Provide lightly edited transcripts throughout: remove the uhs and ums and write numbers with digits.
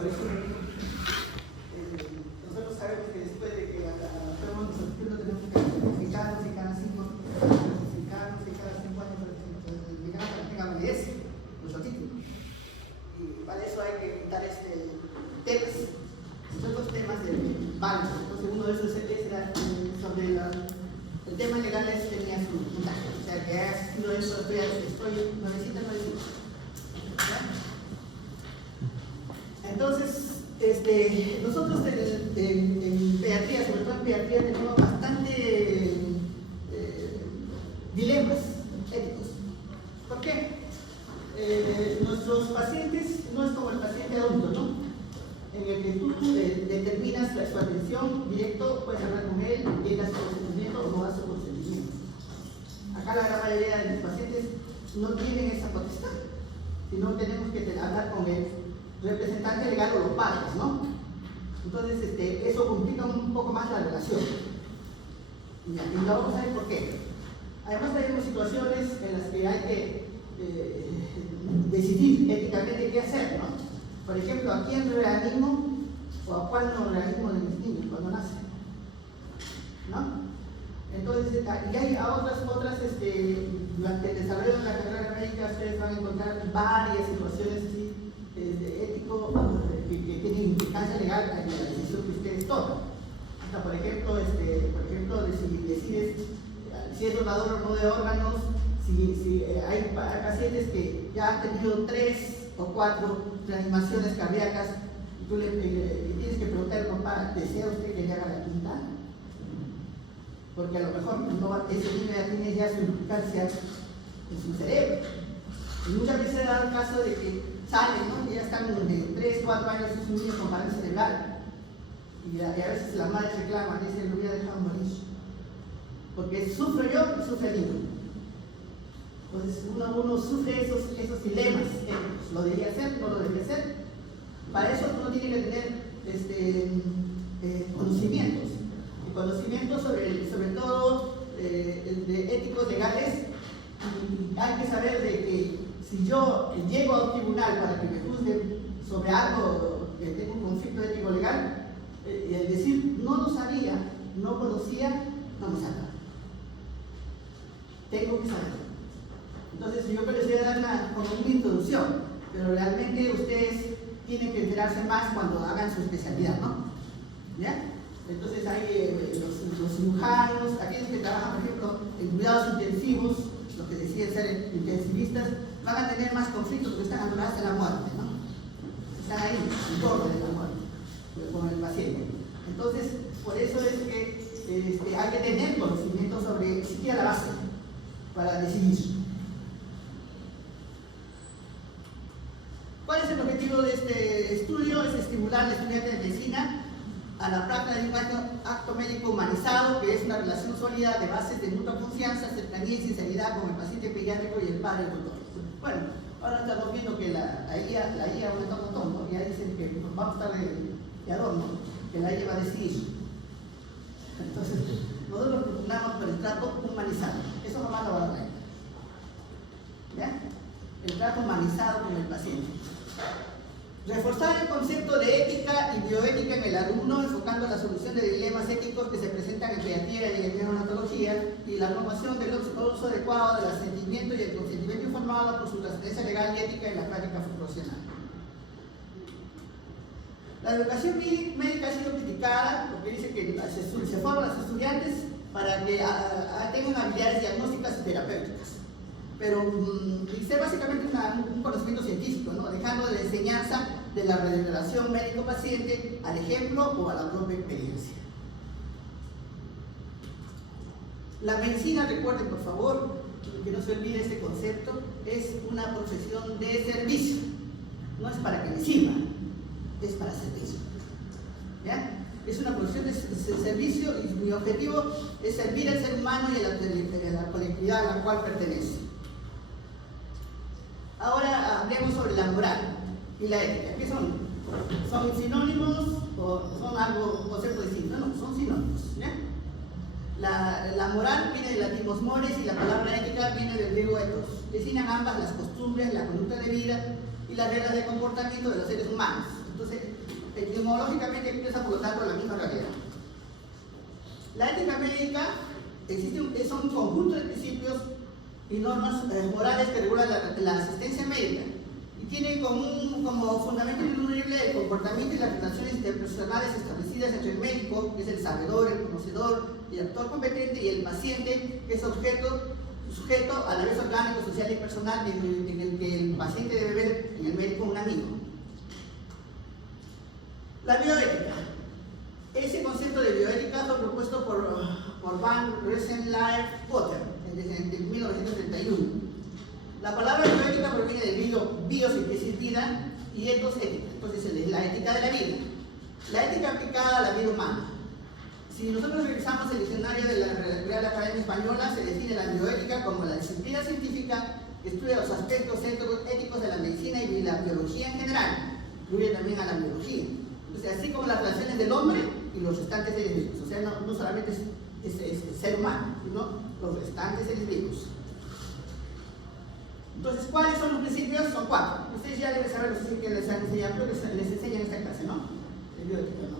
Por eso nosotros sabemos que después de que hacemos nuestro estudio tenemos que certificarnos y cada 5 certificarnos y cada 5 años certificarnos para que tenga validez nuestro título. Y para eso hay que quitar temas, otros temas de válidos. Entonces uno de esos era sobre el tema legal tenía su puntaje. O sea que ha sido eso, estoy 995. Entonces, nosotros en pediatría, sobre todo en pediatría, tenemos bastante dilemas éticos. ¿Por qué? Nuestros pacientes no es como el paciente adulto, ¿no? En el que tú determinas su atención directo, puedes hablar con él, llega a su consentimiento o no a su consentimiento. Acá la gran mayoría de los pacientes no tienen esa potestad, sino tenemos que hablar con el representante legal o los padres, ¿no? Entonces, eso complica un poco más la relación. Y lo vamos a ver por qué. Además, tenemos situaciones en las que hay que decidir éticamente qué hacer, ¿no? Por ejemplo, ¿a quién reanimo o a cuál no reanimo de mis niños cuando nacen? ¿No? Entonces, y hay otras durante el desarrollo de la carrera médica, ustedes van a encontrar varias situaciones así, ético que tienen implicancia legal en la decisión que ustedes toman. Hasta, por ejemplo, si decides si es donador o no de órganos, si hay pacientes que ya han tenido 3 o 4 reanimaciones cardíacas y tú le tienes que preguntar al papá, ¿desea usted que le haga la quinta? Porque a lo mejor ese niño ya tiene ya su implicancia en su cerebro. Y muchas veces se da el caso de que salen, ¿no? Y ya están de 3, 4 años y su niño con parálisis cerebral. Y a veces las madres reclaman, dicen, lo voy a dejar morir. Porque sufro yo y sufre el niño. Entonces uno sufre esos dilemas éticos. ¿Lo debería hacer? ¿No lo debería hacer? Para eso uno tiene que tener conocimientos. Y conocimientos sobre todo de éticos legales. Y hay que saber de que si yo llego a un tribunal para que me juzguen sobre algo que tengo un conflicto ético legal, y el decir no lo sabía, no conocía, no me salva. Tengo que saberlo. Entonces yo les voy a dar como una introducción, pero realmente ustedes tienen que enterarse más cuando hagan su especialidad, ¿no? ¿Ya? Entonces hay los cirujanos, aquellos que trabajan, por ejemplo, en cuidados intensivos, los que deciden ser intensivistas, van a tener más conflictos porque están adorados de la muerte, ¿no? Están ahí, en borde de la muerte, con el paciente. Entonces, por eso es que hay que tener conocimiento sobre siquiera la base para decidir. ¿Cuál es el objetivo de este estudio? Es estimular al estudiante de medicina a la práctica de un acto médico humanizado, que es una relación sólida de bases de mutua confianza, cercanía y sinceridad con el paciente pediátrico y el padre del doctor. Bueno, ahora estamos viendo que la IA está un montón, ¿no? Ya dicen que vamos a estar de adorno, que la IA va a decidir. Entonces, nosotros propugnamos por el trato humanizado. Eso nomás lo va a dar. ¿Ya? El trato humanizado con el paciente. Reforzar el concepto de ética y bioética en el alumno, enfocando la solución de dilemas éticos que se presentan en pediatría y en neonatología, y la promoción del uso adecuado del asentimiento y el consentimiento informado por su trascendencia legal y ética en la práctica profesional. La educación médica ha sido criticada porque dice que se forman a los estudiantes para que tengan habilidades diagnósticas y terapéuticas. Pero dice básicamente un conocimiento científico, ¿no? Dejando de la enseñanza de la relación médico-paciente al ejemplo o a la propia experiencia. La medicina, recuerden por favor, que no se olvide este concepto, es una profesión de servicio. No es para que me sirva, es para servicio. ¿Ya? Es una profesión de servicio y mi objetivo es servir al ser humano y a la colectividad a la cual pertenece. Ahora hablemos sobre la moral y la ética. ¿Qué son? ¿Son sinónimos o son algo, conceptos distintos? No, son sinónimos. ¿Ya? La moral viene del latín mores y la palabra ética viene del griego ethos. Designan ambas las costumbres, la conducta de vida y las reglas de comportamiento de los seres humanos. Entonces, etimológicamente expresa por lo tanto la misma realidad. La ética médica son un conjunto de principios y normas morales que regulan la asistencia médica y tienen como fundamento ineludible el comportamiento y las relaciones interpersonales establecidas entre el médico, que es el sabedor, el conocedor y el actor competente, y el paciente, que es sujeto a la vez orgánico, social y personal, en el que el paciente debe ver en el médico un amigo. La bioética. Ese concepto de bioética fue propuesto por Van Rensselaer-Potter en 1931. La palabra bioética proviene del bios, que es vida, y etos, ética. Entonces es la ética de la vida. La ética aplicada a la vida humana. Si nosotros revisamos el diccionario de la Real Academia Española, se define la bioética como la disciplina científica que estudia los aspectos éticos de la medicina y la biología en general. Incluye también a la biología. Entonces, así como las relaciones del hombre y los restantes seres vivos. O sea, no solamente es ser humano, sino los restantes seres vivos. Entonces, ¿cuáles son los principios? Son 4. Ustedes ya deben saber los principios que les han enseñado, creo que les enseñan en esta clase, ¿no? El bioética, ¿no?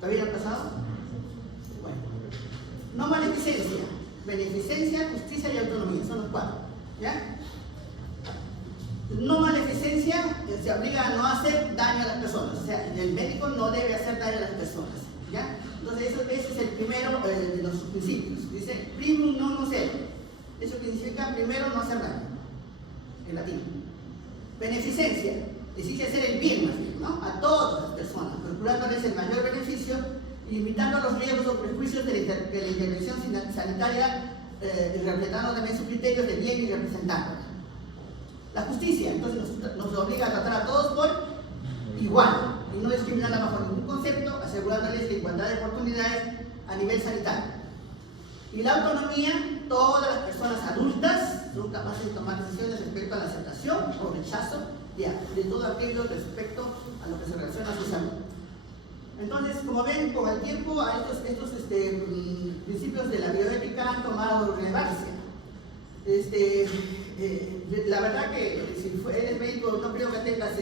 ¿Todavía han pasado? Bueno. No maleficencia, beneficencia, justicia y autonomía. Son los 4. ¿Ya? No maleficencia se obliga a no hacer daño a las personas. O sea, el médico no debe hacer daño a las personas. ¿Ya? Entonces, ese es el primero de los principios. Dice, primum non nocere. Eso significa primero no hacer daño, en latín. Beneficencia, exige hacer el bien más bien, ¿no? A todas las personas, procurándoles el mayor beneficio y limitando los riesgos o prejuicios de la intervención sanitaria, respetando también sus criterios de bien y representándola. La justicia, entonces nos obliga a tratar a todos por igual y no discriminar bajo ningún concepto, asegurándoles la igualdad de oportunidades a nivel sanitario. Y la autonomía, todas las personas adultas son capaces de tomar decisiones respecto a la aceptación o rechazo de todo aquello respecto a lo que se relaciona a su salud. Entonces, como ven, con el tiempo estos principios de la bioética han tomado relevancia. La verdad que si eres médico, no creo que tengas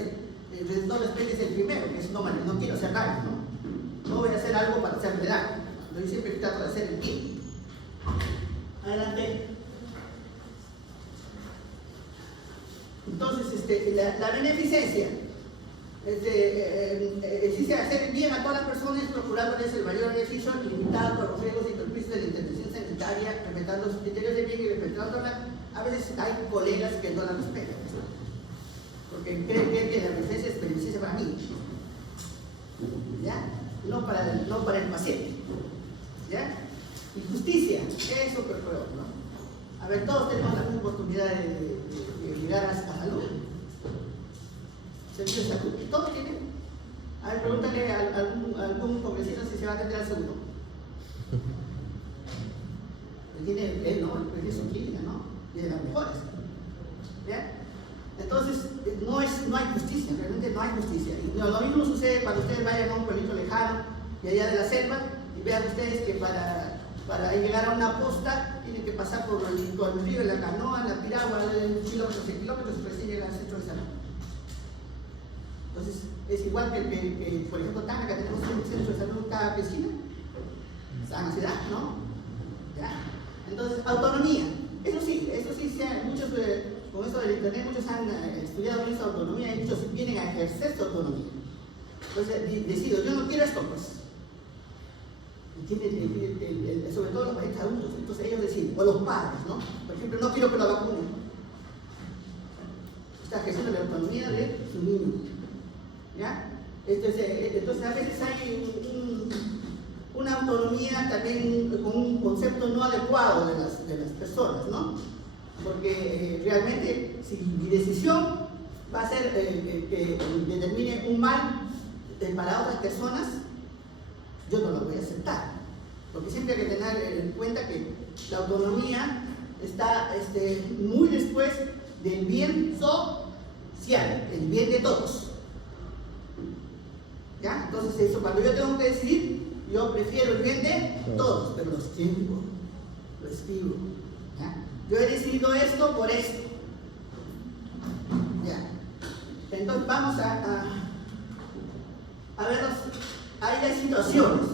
no respetes el primero, que es no quiero hacer daño, no voy a hacer algo para hacerle daño. Yo siempre trato de hacer el bien. Adelante. Entonces, la beneficencia exige hacer el bien a todas las personas, procurándoles el mayor beneficio, limitando los riesgos y perjuicios de la intervención sanitaria, respetando los criterios de bien y respetándola. A veces hay colegas que no la respetan, porque creen que la beneficencia es beneficencia para mí, ¿ya? No para el paciente, ¿ya? Y justicia, eso que creo, ¿no? A ver, todos tenemos la misma oportunidad de llegar a salud. Servicio de salud. ¿Todos tienen? A ver, pregúntale a algún convencido si se va a atender al seguro. Él no, él tiene su clínica, ¿no? Y de las mejores. ¿Ya? Entonces, no hay justicia, realmente no hay justicia. Y lo mismo sucede cuando ustedes vayan a un pueblito lejano, de allá de la selva, y vean ustedes que para llegar a una posta tienen que pasar por el río, la canoa, la piragua, kilómetros y kilómetros, y recién llegan al centro de salud. Entonces, es igual que por ejemplo, Tanga, que tenemos un centro de salud cada vecina, sana ciudad, ¿no? ¿Ya? Entonces, autonomía. Eso sí, muchos, con eso del internet, muchos han estudiado esa autonomía y muchos vienen a ejercer su autonomía. Entonces, decido, yo no quiero esto, pues. Sobre todo los pacientes adultos, entonces ellos deciden, o los padres, ¿no? Por ejemplo, no quiero que lo vacunen. Está ejerciendo la autonomía de su niño. ¿Ya? Entonces a veces hay una autonomía también con un concepto no adecuado de las personas, ¿no? Porque realmente si mi decisión va a ser que determine un mal para otras personas, yo no lo voy a aceptar. Porque siempre hay que tener en cuenta que la autonomía está muy después del bien social, el bien de todos. ¿Ya? Entonces eso, cuando yo tengo que decidir, yo prefiero el bien de todos, pero lo escribo. ¿Ya? Yo he decidido esto por esto. ¿Ya? Entonces vamos a ver hay situaciones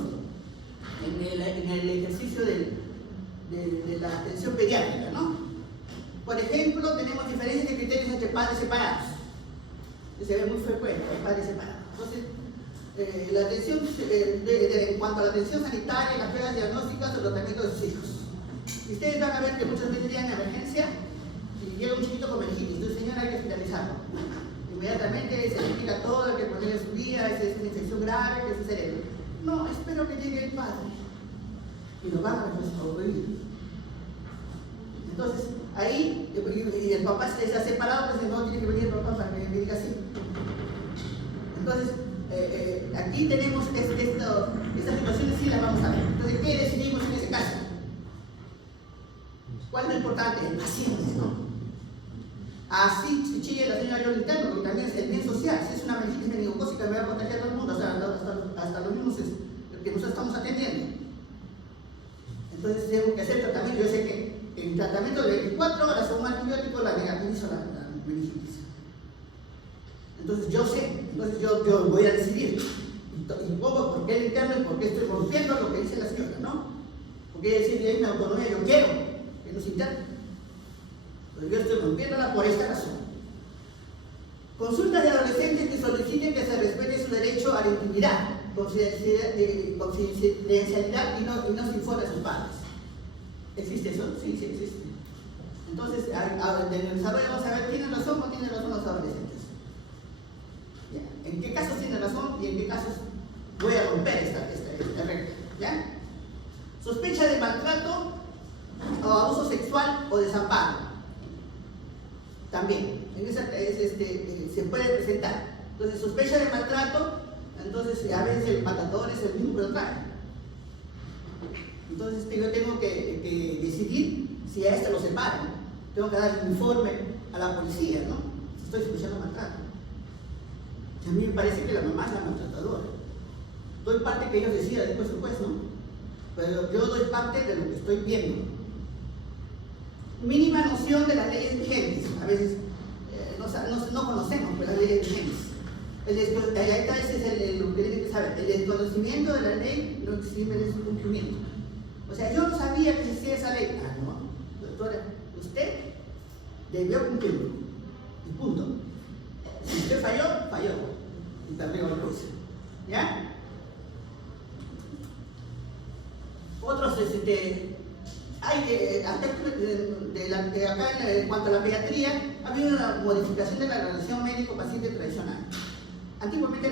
en el ejercicio de la atención pediátrica, ¿no? Por ejemplo, tenemos diferencias de criterios entre padres separados. Se ve muy frecuente, hay padres separados. Entonces, la atención, en cuanto a la atención sanitaria, las pruebas diagnósticas o tratamiento de sus hijos. Y ustedes van a ver que muchas veces llegan a emergencia y llega un chiquito con meningitis. Entonces, señora, hay que hospitalizarlo. Inmediatamente se le explica todo, hay que ponerle su vía, es una infección grave, que es su cerebro. No, espero que llegue el padre. Y lo van a resolver. Entonces, ahí, y el papá se ha separado, pues no tiene que venir el papá para que me diga así. Entonces, aquí tenemos estas situaciones, sí las vamos a ver. Entonces, ¿qué decidimos en ese caso? ¿Cuál es lo importante? El paciente, ¿no? Así se chille la señora yo lo interno, porque también es el bien social. Si es una meningitis meningocócica, me va a contagiar a todo el mundo, hasta los mismos que nosotros estamos atendiendo. Entonces, tengo que hacer tratamiento. Yo sé que el tratamiento de 24 horas o un antibiótico la negativiza la meningitis. Entonces, yo sé, entonces yo voy a decidir. Y pongo por qué el interno y por qué estoy rompiendo lo que dice la señora, ¿no? Porque ella dice, hay una autonomía, yo quiero que nos internen. Pero yo estoy rompiéndola por esta razón. Consultas de adolescentes que soliciten que se respete su derecho a la intimidad, confidencialidad y no se informe a sus padres. ¿Existe eso? Sí, sí existe. Entonces, en el desarrollo vamos a ver, ¿tienen razón o no tienen razón los adolescentes? ¿Ya? ¿En qué casos tienen razón y en qué casos voy a romper esta regla? ¿Ya? Sospecha de maltrato o abuso sexual o desamparo. También, se puede presentar. Entonces, sospecha de maltrato, entonces a veces el matador es el mismo que lo trae. Entonces, yo tengo que decidir si a este lo separo. Tengo que dar un informe a la policía, ¿no? Estoy sospechando maltrato. A mí me parece que la mamá es la maltratadora. Doy parte que ellos decidan después el juez, ¿no? Pero yo doy parte de lo que estoy viendo. Mínima noción de las leyes vigentes. A veces no conocemos pues, las leyes vigentes. Ahí está, ese es lo que tienen que saber. El desconocimiento de la ley no exime su cumplimiento. O sea, yo no sabía que existía esa ley. Ah, no, doctora, usted debió cumplirlo. Y punto. Si usted falló, falló. Y también lo puse. ¿Ya? Otros, hay aspectos de acá en cuanto a la pediatría, ha habido una modificación de la relación médico-paciente tradicional. Antiguamente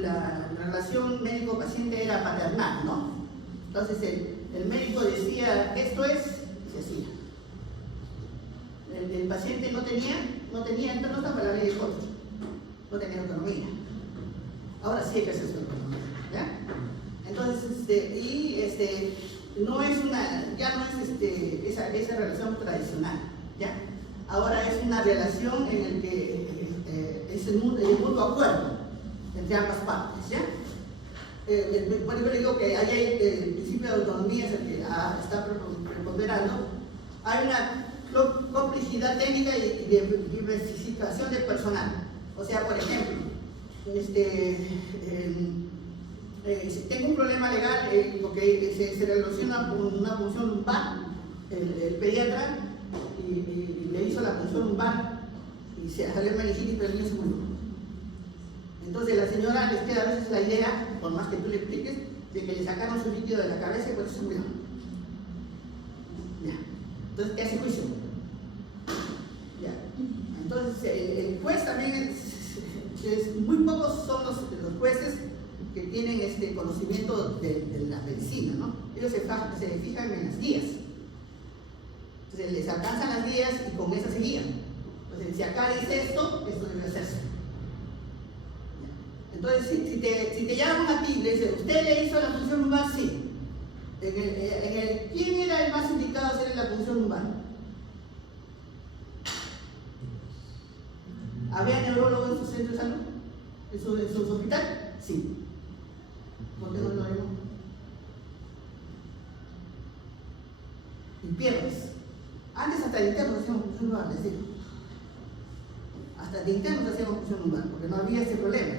la relación médico-paciente era paternal, ¿no? Entonces el médico decía esto es, y se hacía. El paciente no tenía, entonces no estaba la ley de otros, no tenía autonomía. Ahora sí hay que hacer su autonomía, ¿ya? Entonces, no es ya no es esa relación tradicional, ¿ya? Ahora es una relación en la que es el mutuo acuerdo entre ambas partes, ¿ya? Por ejemplo, digo que ahí el principio de autonomía es el que está preponderando. Hay una complicidad técnica y diversificación del personal. O sea, por ejemplo, si tengo un problema legal porque se relaciona con una punción lumbar, el pediatra y le hizo la punción lumbar y se salió meningitis, pero el niño se murió. Entonces la señora les queda a veces la idea, por más que tú le expliques, de que le sacaron su líquido de la cabeza y por eso se murió. Ya. Entonces, ¿qué hace juicio? Ya. Entonces, el juez también muy pocos son los jueces que tienen conocimiento de la medicina, ¿no? Ellos se fijan en las guías. Entonces les alcanzan las guías y con esas se guían. Entonces, si acá dice esto debe hacerse. Entonces, si te llaman a ti y le dicen, ¿usted le hizo la punción lumbar? Sí. ¿Quién era el más indicado a hacer la punción lumbar? ¿Había neurólogo en su centro de salud? ¿En su hospital? Sí. ¿Por qué no lo haremos? Y piernas. Antes hasta de internos hacíamos punción lumbar, les digo. Hasta de internos hacíamos punción lumbar, porque no había ese problema.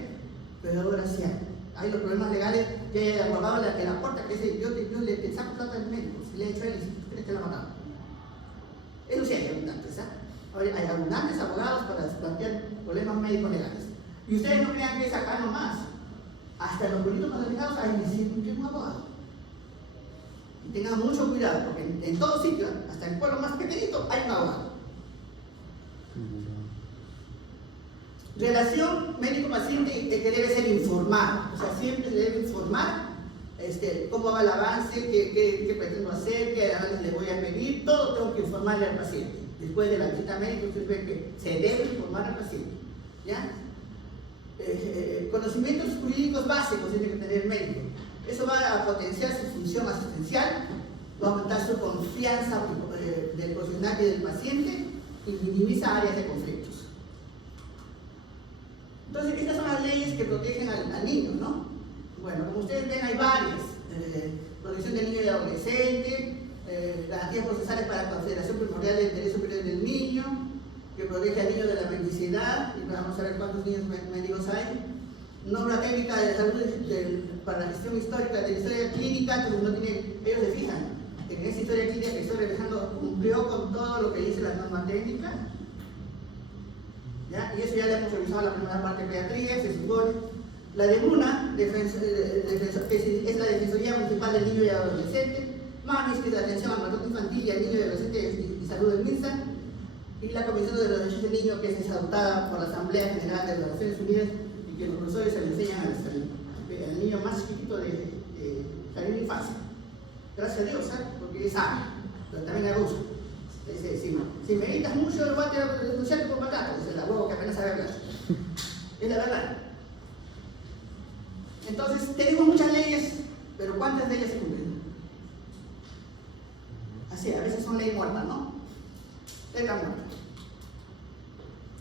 Pero ahora sí hay. hay los problemas legales que el abogado en la puerta que dice, yo le saco plata al médico, si le he hecho él, si tú crees que lo ha matado. Eso sí hay abundantes, hay abundantes abogados para plantear problemas médicos legales. Y ustedes no crean que es acá nomás. Hasta en los pueblitos más alejados hay un abogado. Y tengan mucho cuidado, porque en todo sitio, hasta en el pueblo más pequeñito, hay un abogado. Relación médico-paciente que debe ser informada. O sea, siempre se debe informar cómo va el avance, qué pretendo hacer, qué avance le voy a pedir. Todo tengo que informarle al paciente. Después de la visita médica, ustedes ven que se debe informar al paciente. ¿Ya? Conocimientos jurídicos básicos tiene que tener el médico. Eso va a potenciar su función asistencial, va a aumentar su confianza del profesional y del paciente y minimiza áreas de conflictos. Entonces, estas son las leyes que protegen al niño, ¿no? Bueno, como ustedes ven, hay varias. Protección del niño y adolescente, garantías procesales para la consideración primordial del interés superior del niño, que protege al niño de la mendicidad, y vamos a ver cuántos niños mendigos hay. Norma técnica de salud para la gestión histórica de la historia clínica, entonces no tiene, ellos se fijan en esa historia clínica que estoy revisando, cumplió con todo lo que dice la norma técnica. ¿Ya? Y eso ya le hemos revisado la primera parte de pediatría, se supone. La de Bruna, que es la Defensoría Municipal del Niño y Adolescente. MAMIS, que es la atención al maltrato infantil y al niño y adolescente y salud del MINSA. Y la Comisión de los Derechos del Niño, que es adoptada por la Asamblea General de las Naciones Unidas y que los profesores se le enseñan al niño más chiquito de la infancia. Gracias a Dios, ¿sabes? Porque es sano, pero también abuso. Si me editas mucho, lo voy a denunciarte por maltrato, dice la huevo que apenas sabe hablar. Es la verdad. Entonces, tenemos muchas leyes, pero ¿cuántas de ellas se cumplen? Así, a veces son ley muerta, ¿no? Letra muerta.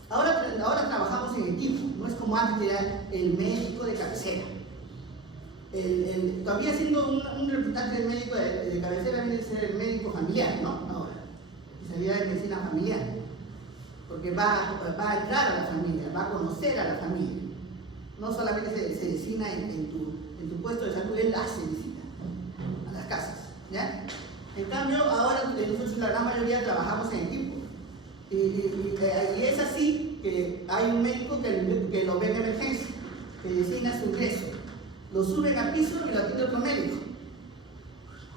Ahora trabajamos en equipo, no es como antes era el médico de cabecera. Todavía siendo un representante del médico de cabecera viene a ser el médico familiar, ¿no? Ahora, especialidad de medicina familiar, porque va a entrar a la familia, va a conocer a la familia. No solamente se designa en tu puesto de salud, él hace visita a las casas, ¿ya? En cambio, ahora nosotros la gran mayoría trabajamos en equipo. Y es así que hay un médico que lo ve en emergencia, que designa su ingreso, lo suben al piso y lo atiende otro médico,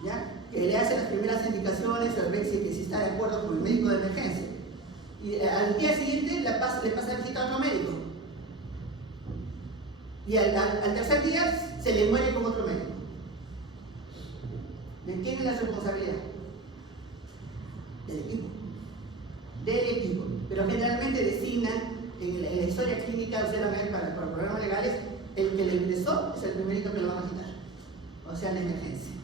¿ya? Que le hace las primeras indicaciones, a ver si está de acuerdo con el médico de emergencia. Y al día siguiente le pasa la visita a otro médico. Y al tercer día se le muere con otro médico. ¿De quién es la responsabilidad? Del equipo. Del equipo. Pero generalmente designan en la historia clínica, o sea, para problemas legales, el que le ingresó es el primerito que lo van a quitar. O sea, en emergencia.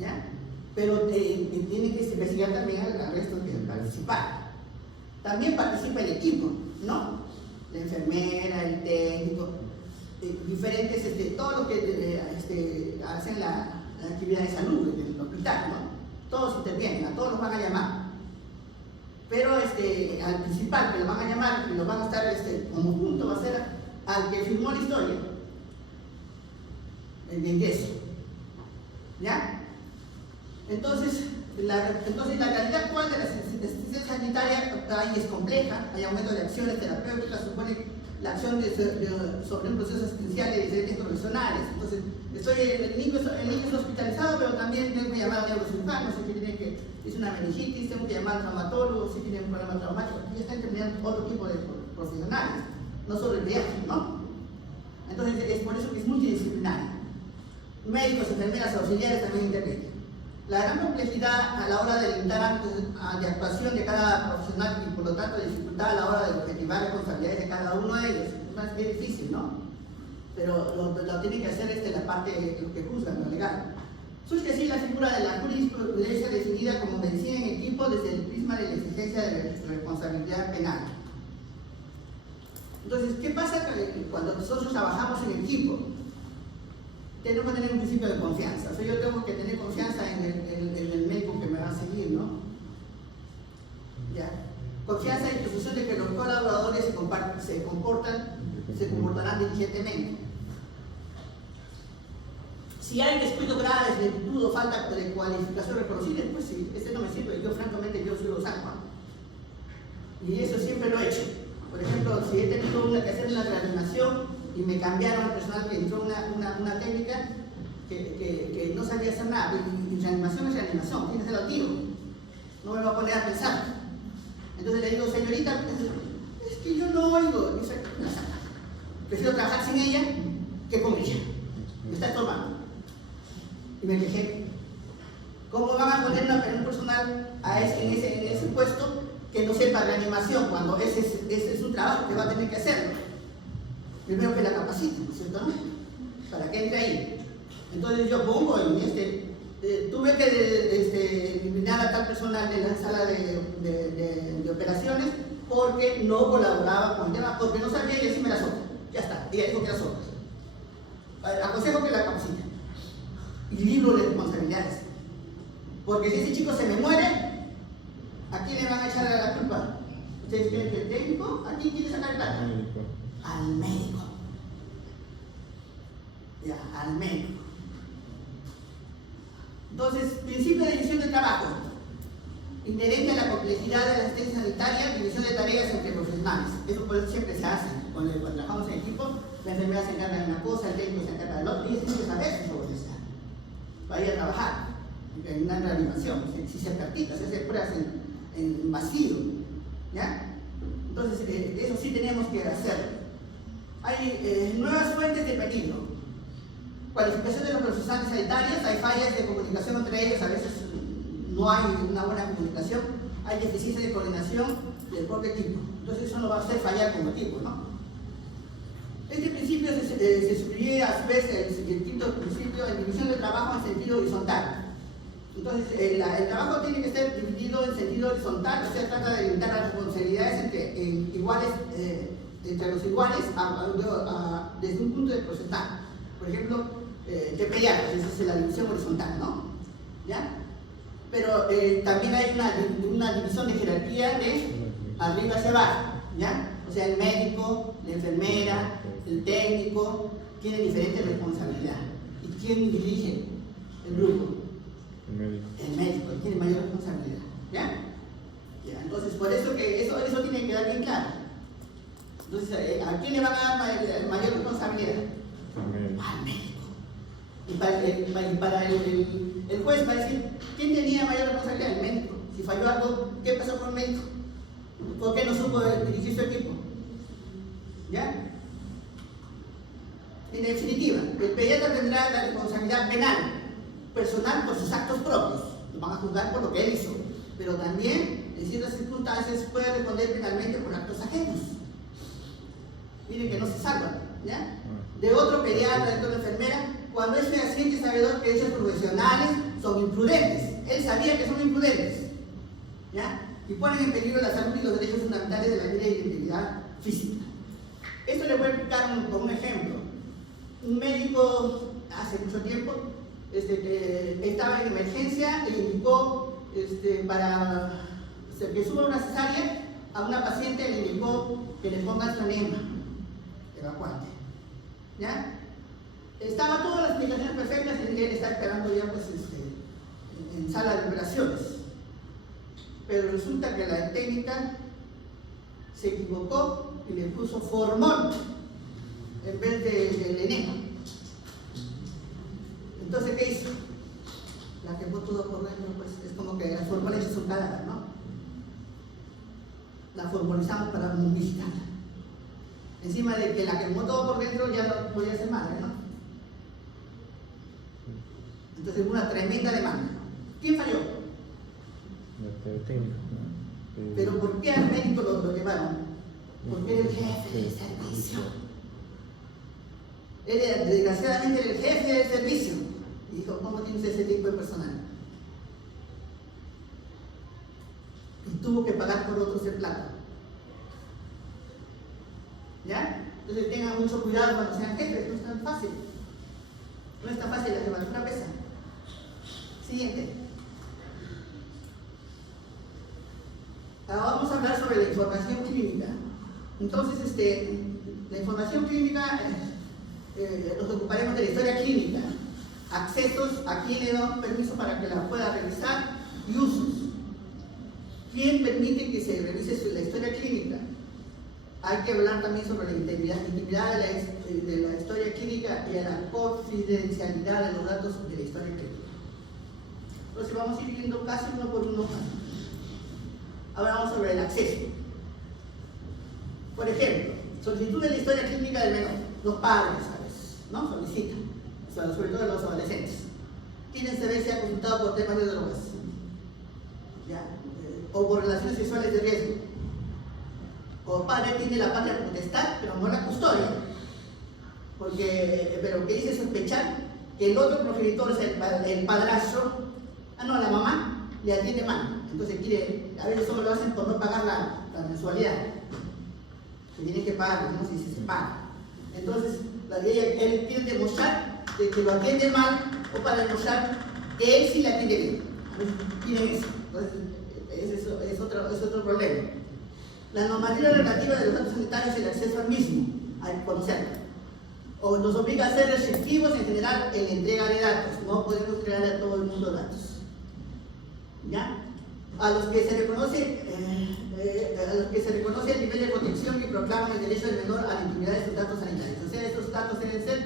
¿Ya? Pero tiene que investigar también al resto que participar. También participa el equipo, ¿no? La enfermera, el técnico, diferentes, todo lo que hacen la actividad de salud en el hospital, ¿no? Todos intervienen, a todos los van a llamar. Pero al principal que lo van a llamar y lo van a estar como punto va a ser al que firmó la historia, el de ingreso. ¿Ya? Entonces la realidad actual de la asistencia sanitaria ahí es compleja, hay aumento de acciones terapéuticas, supone la acción sobre un proceso asistencial de diferentes profesionales. Entonces, el niño es hospitalizado, pero también tengo que llamar a neurocirujano, si es una meningitis, tengo que llamar al traumatólogo, si tiene un problema traumático, aquí ya están terminando otro tipo de profesionales, no solo el pediatra, ¿no? Entonces, es por eso que es multidisciplinario. Médicos, enfermeras, auxiliares también intervienen. La gran complejidad a la hora de limitar ámbitos de actuación de cada profesional y por lo tanto dificultad a la hora de objetivar responsabilidades de cada uno de ellos. Es difícil, ¿no? Pero lo tiene que hacer la parte, lo que juzgan, lo legal. Surge así la figura de la jurisprudencia definida como medicina en equipo desde el prisma de la exigencia de responsabilidad penal. Entonces, ¿qué pasa cuando nosotros trabajamos en equipo? Tenemos que tener un principio de confianza. O sea, yo tengo que tener confianza en el médico que me va a seguir, ¿no? ¿Ya? Confianza en la institución de que los colaboradores se comportarán diligentemente. Si hay descuido grave, lentitud o falta de cualificación reconocible, pues sí, este no me sirve. Yo francamente yo sí lo saco. Y eso siempre lo he hecho. Por ejemplo, si he tenido que hacer una reanimación y me cambiaron al personal que entró una técnica que no sabía hacer nada, y reanimación es reanimación, tiene que ser tiro. No me va a poner a pensar. Entonces le digo, señorita, es que yo no oigo. Dice, prefiero trabajar sin ella que con ella. Me está estorbando. Y me quejé. ¿Cómo van a poner un personal en ese puesto que no sepa reanimación cuando ese es un trabajo que va a tener que hacerlo? Primero que la capaciten, ¿no es cierto? Para que entre ahí. Entonces yo pongo tuve que eliminar a tal persona de la sala de operaciones porque no colaboraba con el tema, porque no sabía y decirme la sopa. Ya está, ella dijo que era sopa. Aconsejo que la capaciten. Y libro de responsabilidades. Porque si ese chico se me muere, ¿a quién le van a echar la culpa? ¿Ustedes creen que el técnico? ¿A quién quiere sacar el plata? Al médico. Ya, al médico. Entonces, principio de división de trabajo. Inherente a la complejidad de la asistencia sanitaria, división de tareas entre profesionales. Eso por eso siempre se hace. Cuando trabajamos en equipo, la enfermera se encarga de una cosa, el técnico se encarga del otro, y eso tiene que saber su necesidad para ir a trabajar en una reanimación. Si se practica, se hace pruebas en vacío. ¿Ya? Entonces, eso sí tenemos que hacerlo. Hay nuevas fuentes de peligro. Cualificación de los profesionales sanitarios, hay fallas de comunicación entre ellos, a veces no hay una buena comunicación, hay deficiencia de coordinación del propio equipo. Entonces eso no va a hacer fallar como equipo, ¿no? Este principio se suscribe a su vez el quinto principio en división de trabajo en sentido horizontal. Entonces el trabajo tiene que ser dividido en sentido horizontal, o sea, trata de limitar las responsabilidades entre los iguales desde un punto de porcentaje. Por ejemplo, de pediatras, esa es la división horizontal, ¿no? ¿Ya? Pero también hay una división de jerarquía de arriba hacia abajo, ¿ya? O sea, el médico, la enfermera, el técnico tienen diferente responsabilidad. ¿Y quién dirige el grupo? El médico, tiene mayor responsabilidad, ¿ya? Entonces, por eso que eso tiene que quedar bien claro. Entonces, ¿a quién le van a dar mayor responsabilidad? Al médico. Y para el juez va a decir, ¿quién tenía mayor responsabilidad? El médico. Si falló algo, ¿qué pasó con el médico? ¿Por qué no supo dirigir su equipo? ¿Ya? En definitiva, el pediatra tendrá la responsabilidad penal, personal por sus actos propios. Lo van a juzgar por lo que él hizo. Pero también, en ciertas circunstancias, puede responder penalmente por actos ajenos. Miren que no se salvan, ¿ya? De otro pediatra, de otra enfermera, cuando es fehaciente sabedor que hechos profesionales son imprudentes. Él sabía que son imprudentes, ¿ya? Y ponen en peligro la salud y los derechos fundamentales de la vida y la integridad física. Esto le voy a explicar con un ejemplo. Un médico hace mucho tiempo estaba en emergencia e indicó para que suba una cesárea a una paciente, le indicó que le pongan su enema evacuante. ¿Ya? Estaban todas las indicaciones perfectas y él está esperando ya pues, en sala de operaciones. Pero resulta que la técnica se equivocó y le puso formol en vez del enema. Entonces, ¿qué hizo? La quemó todo por dentro, pues es como que la formol es un cadáver, ¿no? La formolizamos para momificarla. Encima de que la quemó todo por dentro, ya no podía ser madre, ¿no? Entonces, una tremenda demanda. ¿Quién falló? El técnico. ¿Pero por qué al médico lo llevaron? Porque era el jefe del servicio. Él era, desgraciadamente, era el jefe del servicio. Y dijo, ¿cómo tienes ese tipo de personal? Y tuvo que pagar por otros el plato. ¿Ya? Entonces tengan mucho cuidado cuando sean jefes, no es tan fácil. No es tan fácil la jefatura pesa. Siguiente. Ahora vamos a hablar sobre la información clínica. Entonces, la información clínica, nos ocuparemos de la historia clínica. accesos, a quién le da un permiso para que la pueda revisar y usos. ¿Quién permite que se revise la historia clínica? Hay que hablar también sobre la intimidad de la historia clínica y a la confidencialidad de los datos de la historia clínica. Entonces vamos a ir viendo casi uno por uno. Ahora vamos sobre el acceso. Por ejemplo, solicitud de la historia clínica del menor. Los padres, ¿sabes? ¿No? Solicitan, sobre todo los adolescentes. Quieren saber si ha consultado por temas de drogas, ¿ya? O por relaciones sexuales de riesgo. O padre tiene la patria potestad, pero no la custodia. Pero que dice sospechar que el otro progenitor, o sea, el padrastro, la mamá, le atiende mal. Entonces a veces solo lo hacen por no pagar la mensualidad. Que tiene que pagar, ¿no? Si se separa. Entonces, él quiere demostrar que lo atiende mal o para demostrar que él sí la atiende bien. Miren eso. Entonces, es otro problema. La normativa relativa de los datos sanitarios y el acceso al mismo, hay que conocerlo. O nos obliga a ser restrictivos en general en la entrega de datos. No podemos entregar a todo el mundo datos. ¿Ya? A los que se reconoce el nivel de protección y proclaman el derecho del menor a la intimidad de sus datos sanitarios. O sea, estos datos deben ser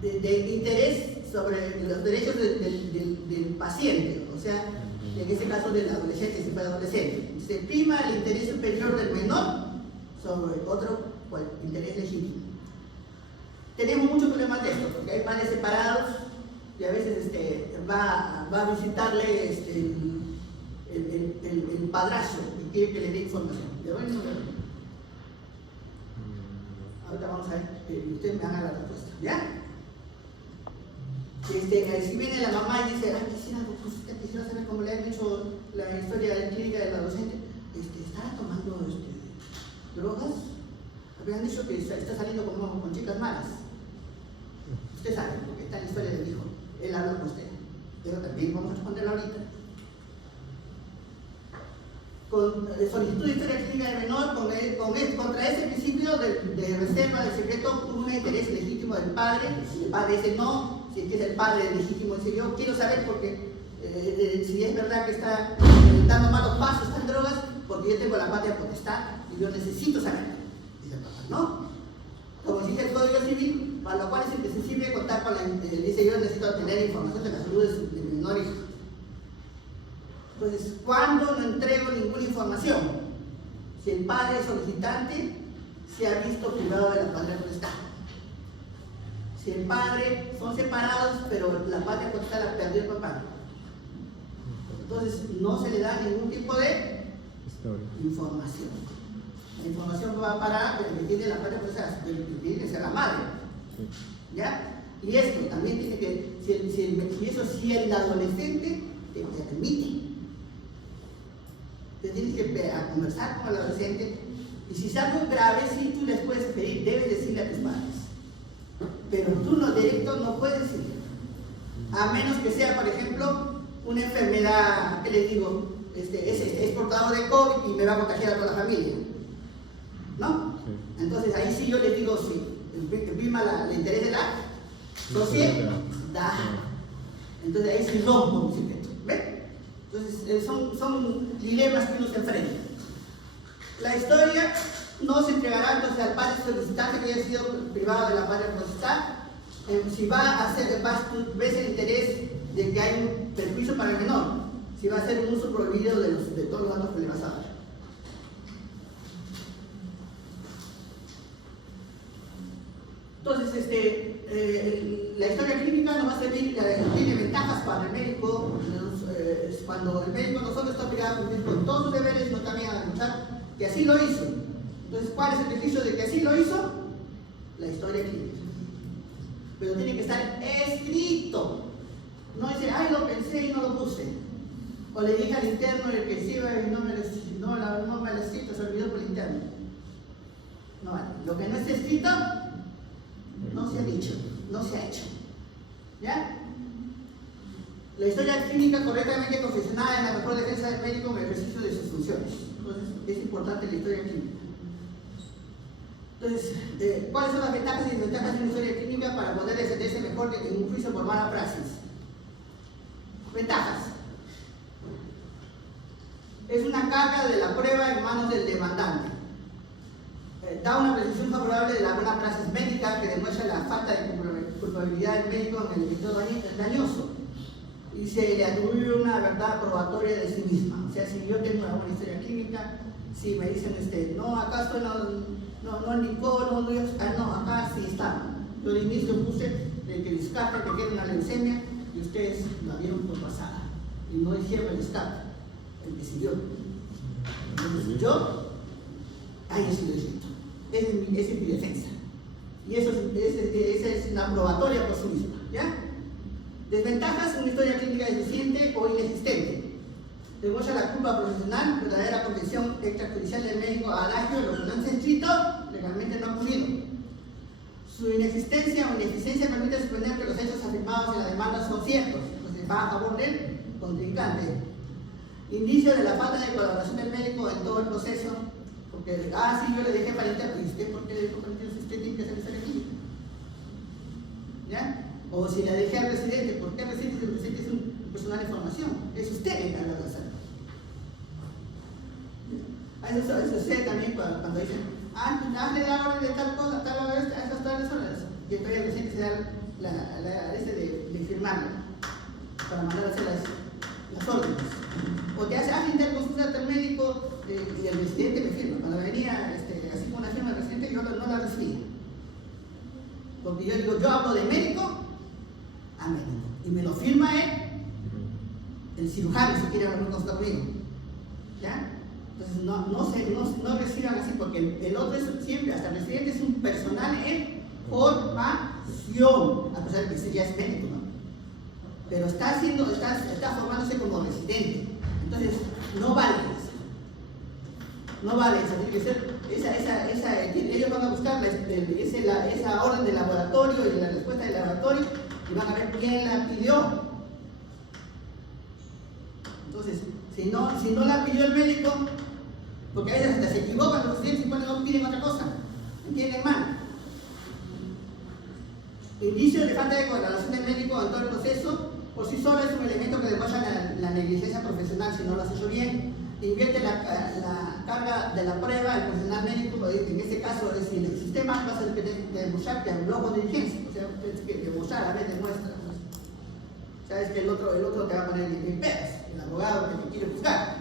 de interés sobre los derechos del paciente, o sea, en este caso del adolescente, si fue adolescente. Se prima el interés superior del menor sobre otro interés legítimo. Tenemos muchos problemas de esto, porque hay padres separados y a veces va a visitarle el padrastro y quiere que le dé información. ¿De bueno, no? Ahorita vamos a ver que ustedes me hagan la respuesta. ¿Ya? Si viene la mamá y dice, quisiera saber cómo le han hecho la historia clínica del adolescente, ¿estará tomando drogas? Habían dicho que está saliendo con chicas malas. Usted sabe, porque está en la historia del hijo. Él habla con usted. Pero también vamos a responderla ahorita. Con solicitud de historia clínica del menor, contra ese principio de reserva del secreto, un interés legítimo del padre. Si el padre dice no, si es que es el padre legítimo, dice yo quiero saber porque si es verdad que está dando malos pasos, está en drogas, porque yo tengo la patria potestad y yo necesito saber. Dice el papá, no. Como dice el Código Civil, para lo cual es imprescindible contar con dice yo necesito tener información de la salud de mi menor hijo. Entonces, ¿cuándo no entrego ninguna información? Si el padre solicitante se ha visto privado de la patria potestad. Si el padre son separados, pero la patria potestad la perdió el papá. Entonces, no se le da ningún tipo de información. La información va para el que tiene la patria potestad, el que tiene que ser la madre. ¿Ya? Y esto también tiene que, si el adolescente te permite. Te tienes que conversar con el adolescente y si es algo grave, sí tú les puedes pedir, debes decirle a tus padres. Pero tú no directo no puedes decirle. A menos que sea, por ejemplo, una enfermedad, que les digo, es portador de COVID y me va a contagiar a toda la familia. ¿No? Sí. Entonces ahí sí yo les digo, sí, prima el interés de la sociedad. Entonces ahí sí rompo mi secreto. ¿Ven? Entonces, son dilemas que uno se enfrenta. La historia no se entregará entonces al padre solicitante que haya sido privado de la patria potestad. Si ves el interés de que hay un permiso para el menor, si va a ser un uso prohibido de todos los datos que le vas a dar. Entonces, la historia clínica nos va a servir, tiene ventajas para el médico. Cuando el médico no solo está obligado a cumplir con todos sus deberes, sino también a demostrar que así lo hizo. Entonces, ¿cuál es el beneficio de que así lo hizo? La historia clínica. Pero tiene que estar escrito. No dice, ay, lo pensé y no lo puse. O le dije al interno el que sí iba y no me lo escrito, se olvidó por el interno. No vale. Lo que no está escrito, no se ha dicho, no se ha hecho. ¿Ya? La historia clínica correctamente confeccionada es la mejor defensa del médico en el ejercicio de sus funciones. Entonces, es importante la historia clínica. Entonces, ¿cuáles son las ventajas y desventajas de una historia clínica para poder defenderse mejor mejor en un juicio por mala praxis. Ventajas. Es una carga de la prueba en manos del demandante. Da una precisión favorable de la buena praxis médica que demuestra la falta de culpabilidad del médico en el delito dañoso. Y se le atribuye una verdad probatoria de sí misma. O sea, si yo tengo una buena historia clínica, si me dicen, no, acá estoy, no indicó, no, acá sí está. Yo de inicio puse de que descarte que tiene una leucemia y ustedes lo vieron por pasada. Y no hicieron el descarte, el decidió. Entonces yo, ahí he sido escrito. Esa es mi defensa. Y esa es una probatoria por sí misma. ¿Ya? Desventajas: una historia clínica deficiente o inexistente. Demuestra la culpa profesional, verdadera convicción extrajudicial del médico a adagio de lo que no se ha escrito, legalmente no ha ocurrido. Su inexistencia o ineficiencia permite suponer que los hechos afirmados en la demanda son ciertos, pues va a favor del contrincante. Indicio de la falta de colaboración del médico en todo el proceso, porque, sí, yo le dejé para interno, ¿y usted por qué le dejó para interno si usted tiene que hacer esa clínica? ¿Ya? O si la dejé al residente, ¿por qué el residente es un personal de formación? Es usted el encargado de hacerlo. Eso sucede también cuando dicen, le da orden de tal cosa, tal hora, a esas tales horas. Y entonces el residente se da ese de firmarlo para mandar a hacer las órdenes. O te hace interconsulta al médico y el residente me firma. Cuando venía así con una firma del residente, yo no la recibía. Porque yo digo, yo hablo de médico a médico. Y me lo firma el cirujano, si quiere hablar conmigo. ¿Ya? Entonces no reciban así, porque el otro es siempre, hasta el residente es un personal en formación, a pesar de que ya es médico, ¿no? Pero está formándose como residente. Entonces, no vale eso. No vale eso. Tiene que ser ellos van a buscar esa orden de laboratorio y la respuesta del laboratorio y van a ver quién la pidió. Entonces, si no la pidió el médico, porque a veces hasta se equivocan los residentes y cuando no piden otra cosa, entienden mal. Indicio de falta de colaboración del médico en todo el proceso, por sí solo es un elemento que demuestra la negligencia profesional si no lo has hecho bien. Invierte la carga de la prueba el profesional médico, en este caso es decir, el sistema va a ser que demostrar que habló con diligencia, o sea, es que demostrar, a veces demuestra. Sabes que el otro te va a poner en pedas, el abogado que te quiere buscar.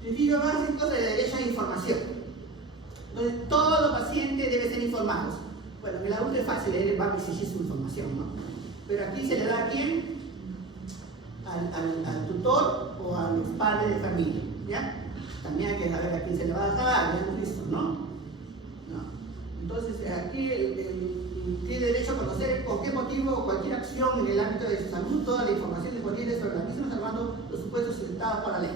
Principio básico de derecho a información. Entonces, todos los pacientes deben ser informados. Bueno, en el adulto es fácil, él va a exigir su información, ¿no? Pero aquí se le da a quién, al tutor o a los padres de familia, ¿ya? También hay que saber a quién se le va a dar, ya hemos visto, ¿no? Entonces, aquí tiene derecho a conocer por qué motivo o cualquier acción en el ámbito de su salud, toda la información disponible sobre la misma, salvando los supuestos sustentados por la ley.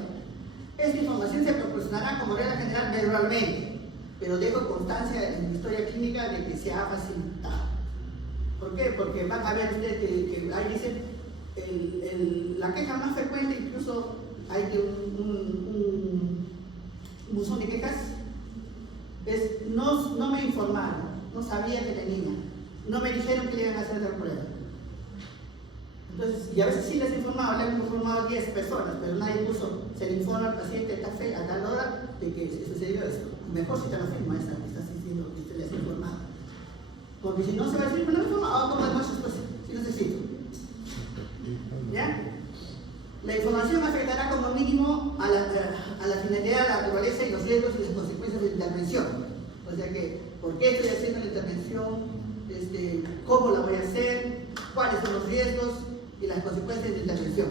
Esta información se proporcionará como regla general verbalmente, pero dejo constancia en mi historia clínica de que se ha facilitado. ¿Por qué? Porque van a ver ustedes que ahí dicen la queja más frecuente, incluso hay un buzón de quejas, es no me informaron, no sabía que tenía, no me dijeron que le iban a hacer la prueba. Entonces, y a veces sí les informaba, le hemos informado a 10 personas, pero nadie puso, se le informa al paciente a tal hora de que sucedió esto. Mejor si te lo firma esta, que estás diciendo que te le has informado. Porque si no se va a decir, pero no me informa, ¿cómo demuestras pues? Si no se cita. ¿Ya? La información afectará como mínimo a la finalidad, a la naturaleza y los riesgos y las consecuencias de la intervención. O sea que, ¿por qué estoy haciendo la intervención? ¿Cómo la voy a hacer? ¿Cuáles son los riesgos y las consecuencias de la intervención?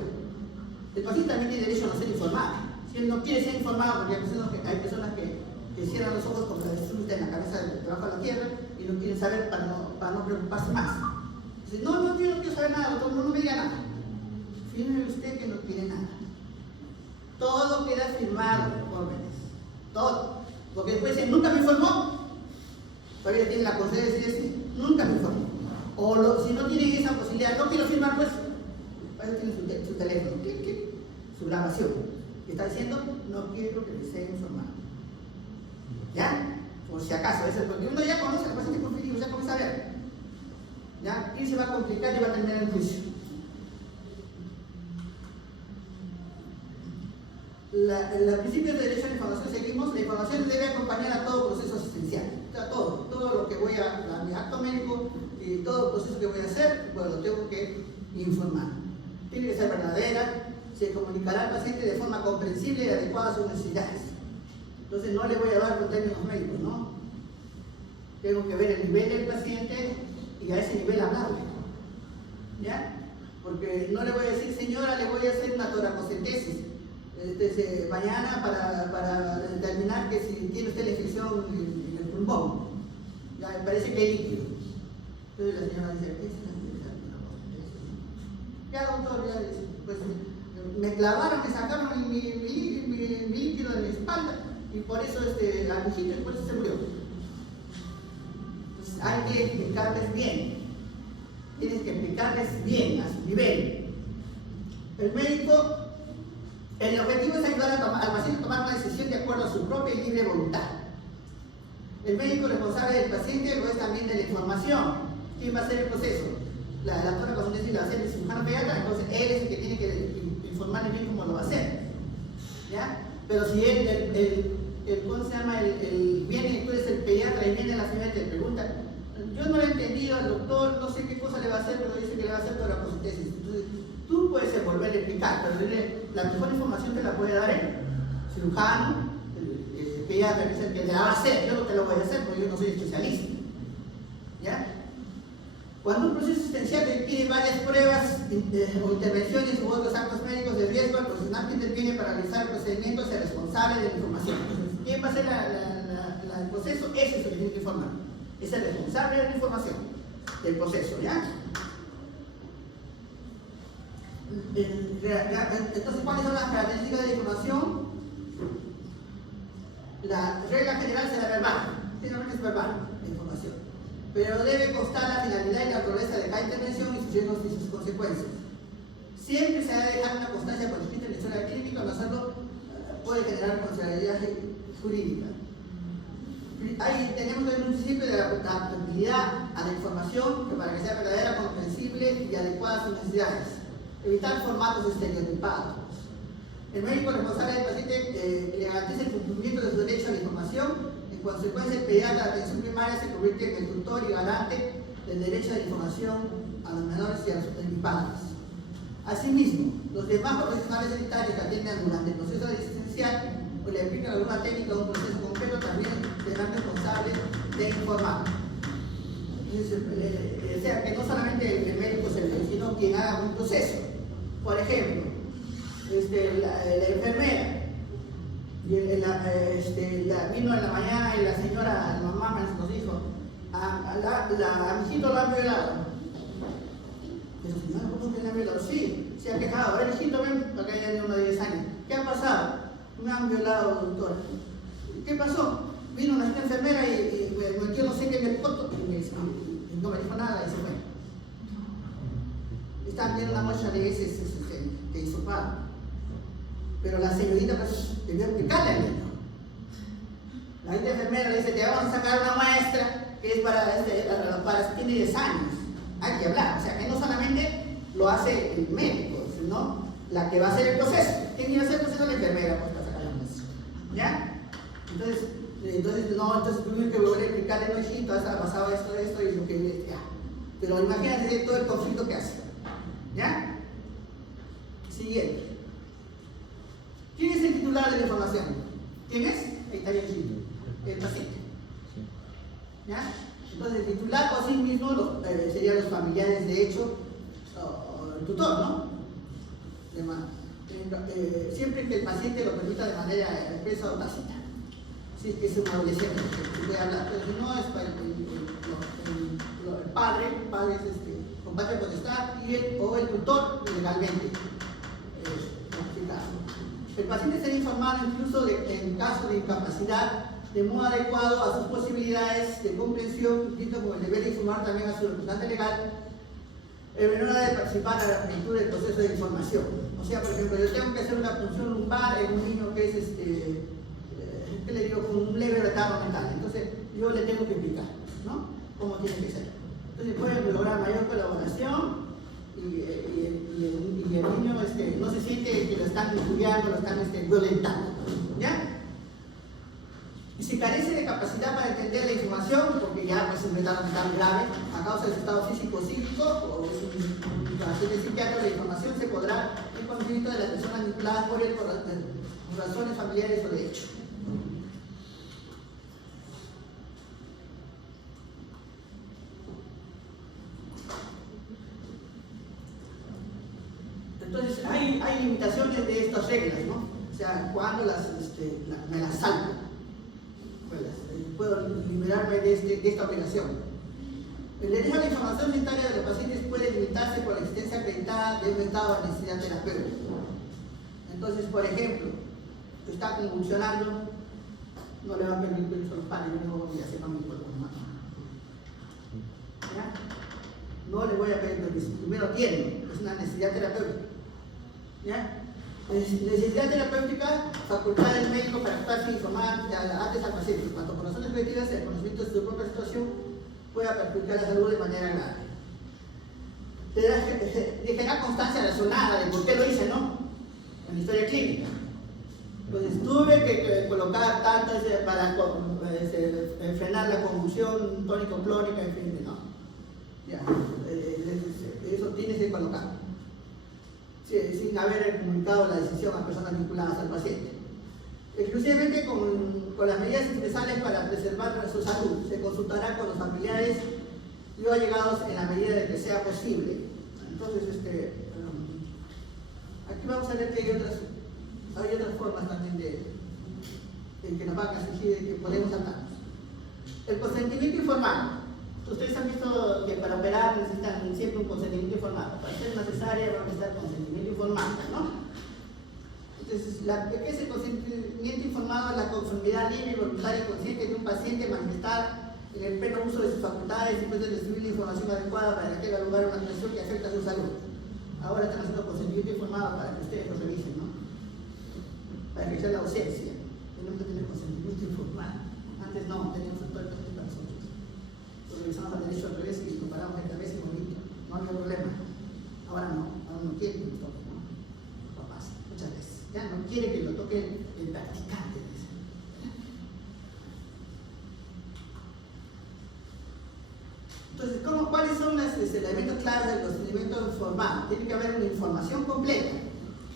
El paciente también tiene derecho a no ser informado. Si él no quiere ser informado, porque hay personas que cierran los ojos con la disfruta en la cabeza del trabajo a la tierra y no quieren saber para no preocuparse más. Dice, yo no quiero saber nada, doctor, no me diga nada. Firme usted que no tiene nada. Todo queda firmado por órdenes. Todo. Porque después dice, nunca me informó. Todavía tiene la conciencia de decir así, nunca me informó. O si no tienen esa posibilidad, no quiero firmar, pues, para eso tiene su teléfono, su grabación. Está diciendo, no quiero que me sea informado. ¿Ya? por si acaso, porque uno ya conoce al paciente conflictivo, ya comienza a ver, ¿ya? Y se va a complicar y va a terminar el juicio. El principio de derecho a la información seguimos, la información debe acompañar a todo proceso asistencial, o sea, todo lo que voy a mi acto médico y todo proceso que voy a hacer, pues lo tengo que informar. Tiene que ser verdadera, se comunicará al paciente de forma comprensible y adecuada a sus necesidades. Entonces no le voy a dar con términos médicos, ¿no? Tengo que ver el nivel del paciente y a ese nivel hablarle, ¿ya? Porque no le voy a decir, señora, le voy a hacer una toracocentesis mañana para determinar que si tiene usted la infección en el pulmón. Ya me parece que es líquido. Entonces la señora dice, ¿qué es la toracocentesis? Ya, doctor, ya dice, pues me clavaron, me sacaron mi líquido de mi espalda y por eso al viejito y por eso se murió. Entonces hay que explicarles bien. Tienes que explicarles bien a su nivel. El médico, el objetivo es ayudar al paciente a tomar una decisión de acuerdo a su propia y libre voluntad. El médico responsable del paciente lo es también de la información. ¿Quién va a hacer el proceso? La toracocentesis la va a hacer el cirujano pediatra, entonces él es el que tiene que informarle bien cómo lo va a hacer, ¿ya? Pero si ¿cómo se llama? Viene, tú eres el pediatra y viene la señora y te pregunta, yo no lo he entendido al doctor, no sé qué cosa le va a hacer, pero dice que le va a hacer toracocentesis. Entonces, tú puedes volver a explicar, pero la mejor información te la puede dar el cirujano, el pediatra, que es el que te la va a hacer. Yo no te lo voy a hacer porque yo no soy especialista, ¿ya? Cuando un proceso asistencial requiere varias pruebas o intervenciones u otros actos médicos de riesgo, el profesional que interviene para realizar el procedimiento es el responsable de la información. Entonces, ¿quién va a hacer el proceso? Ese es el que tiene que informar. Es el responsable de la información del proceso, ¿ya? Entonces, ¿cuáles son las características de la información? La regla general será verbal, generalmente es verbal la información, pero debe constar la finalidad y la naturaleza de cada intervención y sus riesgos y sus consecuencias. Siempre se debe dejar una constancia por escrito en la historia clínica, no hacerlo puede generar consecuencias jurídicas. Ahí tenemos el principio de la adaptabilidad a la información, que para que sea verdadera, comprensible y adecuada a sus necesidades. Evitar formatos estereotipados. El médico responsable del paciente le garantiza el cumplimiento de su derecho a la información. En consecuencia, el pediatra de atención primaria se convierte en el tutor y garante del derecho a la información a los menores y a los padres. Asimismo, los demás profesionales sanitarios que atienden durante el proceso asistencial o le aplican alguna técnica o un proceso concreto también serán responsables de informar. O sea, que no solamente el médico es el sino quien haga un proceso. Por ejemplo, la enfermera vino en la mañana y la señora, la mamá nos dijo, a mi hijito lo han violado. Pero señora, ¿cómo que le han violado? Sí, se ha quejado. Ahora el hijito, ven, acá ya tiene uno de 10 años. ¿Qué ha pasado? Me han violado, doctor. ¿Qué pasó? Vino una enfermera y me metió no sé qué en el poto y no me dijo nada y se fue. Están viendo una muestra de heces que hizo padre. Pero la señorita pues debió explicarle al niño. La enfermera le dice, te vamos a sacar una muestra que es para tiene 10 años. Hay que hablar, o sea que no solamente lo hace el médico, sino la que va a hacer el proceso. ¿Quién iba a hacer el proceso? La enfermera, pues para sacar la muestra. ¿Ya? Entonces tuvimos que volver a explicarle, no, hijito, ha pasado esto y lo que ya. Pero imagínate todo el conflicto que hace. ¿Ya? Siguiente. ¿Quién es el titular de la información? ¿Quién es? Ahí está bien escrito. El paciente. ¿Ya? Entonces el titular por sí mismo serían los familiares de hecho, o el tutor, ¿no? Siempre que el paciente lo permita de manera expresa o tácita. Si es que es un adolescente, se puede hablar, pero si no es para el padre es compadre potestad o el tutor legalmente. El paciente será informado incluso en caso de incapacidad de modo adecuado a sus posibilidades de comprensión, cumpliendo con el deber de informar también a su representante legal en menor de participar a la plenitud del proceso de información. O sea, por ejemplo, yo tengo que hacer una punción lumbar en un niño que es ¿qué le digo? Con un leve retardo mental. Entonces, yo le tengo que explicar, ¿no? Cómo tiene que ser. Entonces pueden lograr mayor colaboración y el niño no se siente que lo están injuriando, lo están violentando, ¿ya? Y si carece de capacidad para entender la información, porque ya pues es tan grave, a causa de su estado físico-psíquico o de su situación de psiquiatra, la información se podrá en conocimiento de las personas vinculadas por él por razones familiares o de hecho. Entonces hay limitaciones de estas reglas, ¿no? O sea, cuando me las salto, pues, puedo liberarme de esta obligación. El derecho a la información sanitaria de los pacientes puede limitarse por la existencia acreditada de un estado de necesidad terapéutica. Entonces, por ejemplo, está convulsionando, no le va a permitir que los padres no voy a hacer a mi cuerpo humano. ¿Ya? No le voy a pedir permiso. Primero tiene, es una necesidad terapéutica. ¿Ya? Necesidad terapéutica, facultad del médico para actuar sin informar antes al paciente, cuanto por razones objetivas el conocimiento de su propia situación pueda perjudicar la salud de manera grave. Dejará constancia razonada de por qué lo hice, ¿no? En la historia clínica. Entonces tuve que colocar tanto para frenar la convulsión tónico-clónica, en fin, ¿no? Ya, eso tienes que colocar. Sin haber comunicado la decisión a personas vinculadas al paciente. Exclusivamente con las medidas necesarias para preservar su salud. Se consultará con los familiares y allegados en la medida de que sea posible. Entonces, aquí vamos a ver que hay otras formas también de que nos van a exigir que podemos saltarnos. El consentimiento informado. Ustedes han visto que para operar necesitan siempre un consentimiento informado. Para ser una cesárea va a necesitar consentimiento informado, ¿no? Entonces, ¿qué es el consentimiento informado? La conformidad libre, voluntaria y consciente de un paciente manifestar en el pleno uso de sus facultades y después de recibir la información adecuada para que tenga lugar una actuación que afecta a su salud. Ahora están haciendo consentimiento informado para que ustedes lo revisen, ¿no? Para que sea la ausencia. Tenemos que tener consentimiento informado. Antes no, teníamos todo el paciente para nosotros. Revisamos al derecho al revés y comparamos el revés y bonito. No había problema. Ahora no quiere que lo toque, ¿no? Papás, muchas veces. Ya no quiere que lo toque el practicante. Entonces, ¿cuáles son los elementos claves del procedimiento informal? Tiene que haber una información completa.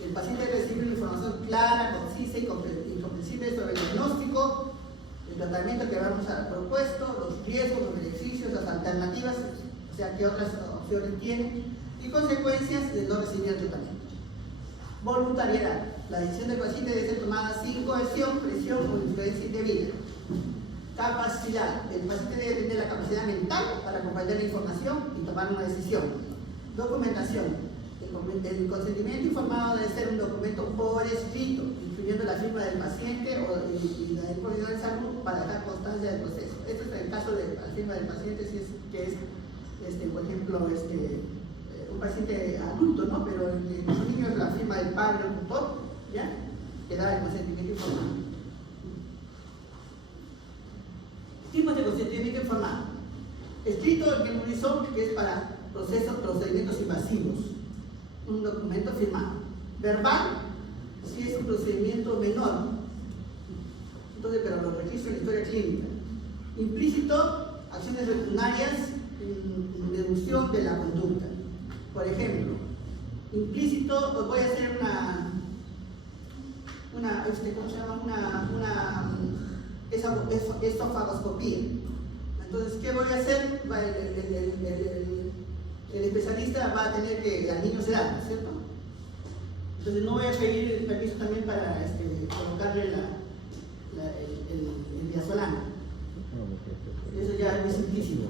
El paciente recibe una información clara, concisa y comprensible sobre el diagnóstico, el tratamiento que vamos a propuesto, los riesgos, los beneficios, las alternativas, o sea, qué otras opciones tiene, y consecuencias de no recibir el tratamiento. Voluntariedad. La decisión del paciente debe ser tomada sin coerción, presión o influencia indebida. Capacidad. El paciente debe tener la capacidad mental para comprender la información y tomar una decisión. Documentación. El consentimiento informado debe ser un documento por escrito, incluyendo la firma del paciente y la del profesional de salud para dejar constancia del proceso. Este es el caso de la firma del paciente, si es que es, por ejemplo, un paciente adulto, ¿no? Pero en los niños la firma del padre o tutor, ¿ya? Que da el consentimiento informado. Tipos de consentimiento informado. Escrito, el que son, que es para procedimientos invasivos. Un documento firmado. Verbal, si es un procedimiento menor. Entonces, pero lo registro en la historia clínica. Implícito, acciones rutinarias, deducción de la conducta. Por ejemplo, implícito, os voy a hacer ¿cómo se llama? Esofagoscopía. Entonces, ¿qué voy a hacer? El especialista va a tener que al niño sedar, ¿cierto? Entonces no voy a pedir el permiso también para colocarle el diazolano. Eso ya es implícito.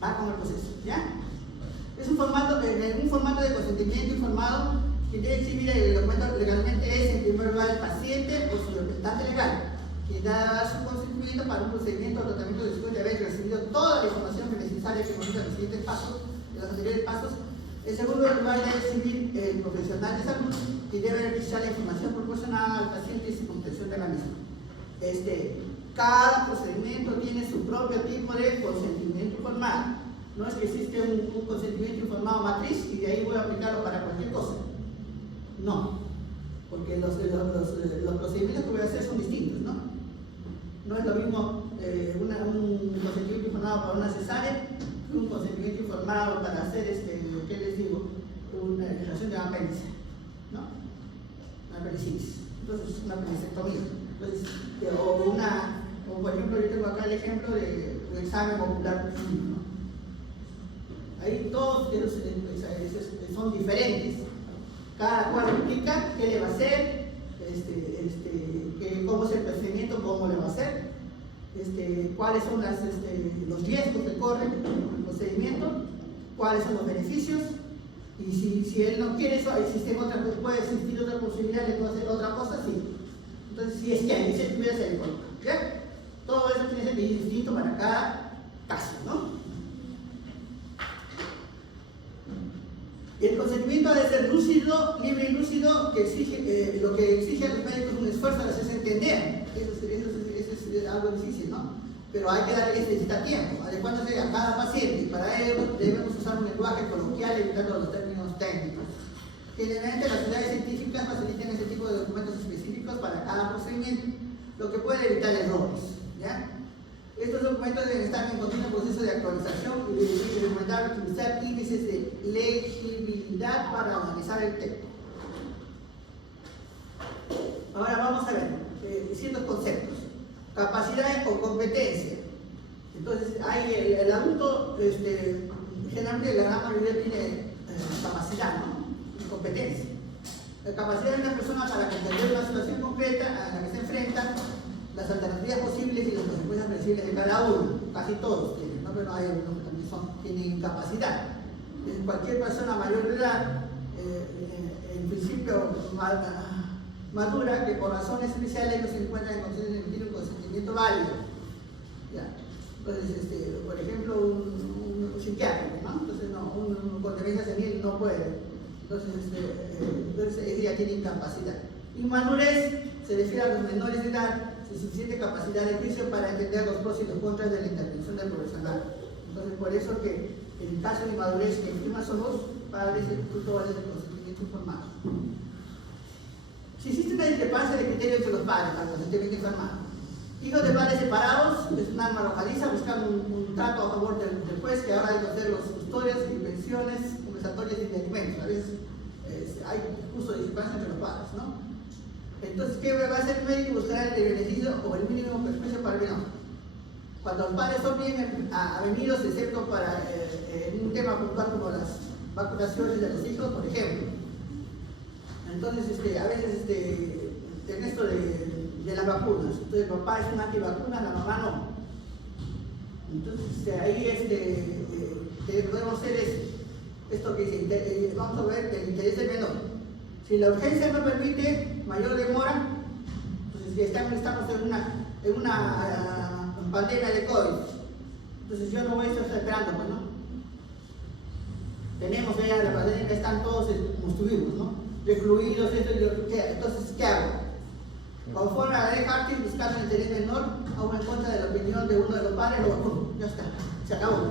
Va con el proceso, ¿ya? Es un formato de consentimiento informado que debe exhibir el documento legalmente es en primer lugar el paciente o su representante legal, que da su consentimiento para un procedimiento o tratamiento después de haber recibido toda la información necesaria que comienza los siguientes pasos, de los anteriores pasos. En segundo lugar, debe exhibir el profesional de salud y debe registrar la información proporcionada al paciente y su comprensión de la misma. Cada procedimiento tiene su propio tipo de consentimiento informado. No es que existe un consentimiento informado matriz y de ahí voy a aplicarlo para cualquier cosa. No, porque los procedimientos que voy a hacer son distintos, ¿no? No es lo mismo un consentimiento informado para una cesárea que un consentimiento informado para hacer, ¿qué les digo? Una relación de apéndice, ¿no? Una apendicitis. Entonces, una apendicectomía. Entonces, o por ejemplo, yo tengo acá el ejemplo de un examen ocular profundo, ¿no? Ahí todos son diferentes. Cada cual explica qué le va a hacer, cómo es el procedimiento, cómo le va a hacer, cuáles son los riesgos que corre el procedimiento, cuáles son los beneficios, y si él no quiere eso, puede existir otra posibilidad de hacer otra cosa, sí. Entonces, si es que hay, si tuviera ese coloca, ¿ya? Todo eso tiene que ser distinto para cada caso, ¿no? El consentimiento debe ser lúcido, libre y lúcido, que exige, lo que exige a los médicos un esfuerzo de hacerse entender. Eso es algo difícil, ¿no? Pero hay que necesitar tiempo, adecuándose a cada paciente, y para ello debemos usar un lenguaje coloquial evitando los términos técnicos. Generalmente las unidades científicas facilitan ese tipo de documentos específicos para cada procedimiento, lo que puede evitar errores, ¿ya? Estos documentos deben estar en continuo proceso de actualización y recomendar utilizar índices de legibilidad para analizar el texto. Ahora vamos a ver ciertos conceptos. Capacidad o competencia. Entonces, hay el adulto, generalmente la gran mayoría tiene capacidad, ¿no? Y competencia. La capacidad de una persona para comprender una situación concreta a la que se enfrenta, las alternativas posibles y las consecuencias predecibles de cada uno. Casi todos tienen, ¿no? Pero hay algunos que también tienen incapacidad. Cualquier persona mayor de edad, en principio madura, que por razones especiales no se encuentra en condiciones de emitir un consentimiento válido. ¿Ya? Entonces, por ejemplo, un psiquiátrico, ¿no? Entonces, con demencia senil no puede. Entonces ella ya tiene incapacidad. Inmadurez se refiere a los menores de edad sin suficiente capacidad de juicio para entender los pros y los contras de la intervención del profesional. Entonces, por eso que en el caso de inmadurez que encima son los padres y tutores del consentimiento informado. Si existe una discrepancia de criterio entre los padres para el consentimiento informado, hijos de padres separados, es un alma arrojadiza buscando un trato a favor del juez que ahora hay que hacer los custodias y pensiones compensatorias y de alimentos. A veces hay justo discrepancia entre los padres, ¿no? Entonces, ¿qué va a hacer el médico? Buscar el beneficio o el mínimo perjuicio para el menor. Cuando los padres son bien avenidos, excepto para un tema puntual como las vacunaciones de los hijos, por ejemplo. Entonces, a veces en esto de las vacunas, entonces el papá es un antivacuna, la mamá no. Entonces, ahí podemos hacer esto que dice, vamos a ver el interés del menor. Si la urgencia no permite mayor demora, entonces ya estamos en una pandemia de COVID. Entonces yo no voy a estar esperando, pues, ¿no? Tenemos ya la pandemia que están todos como estuvimos, ¿no? Recluidos, entonces, ¿qué hago? Conforme a la ley Harting, buscando el interés menor, aún en contra de la opinión de uno de los padres, lo vacuno. Ya está, se acabó.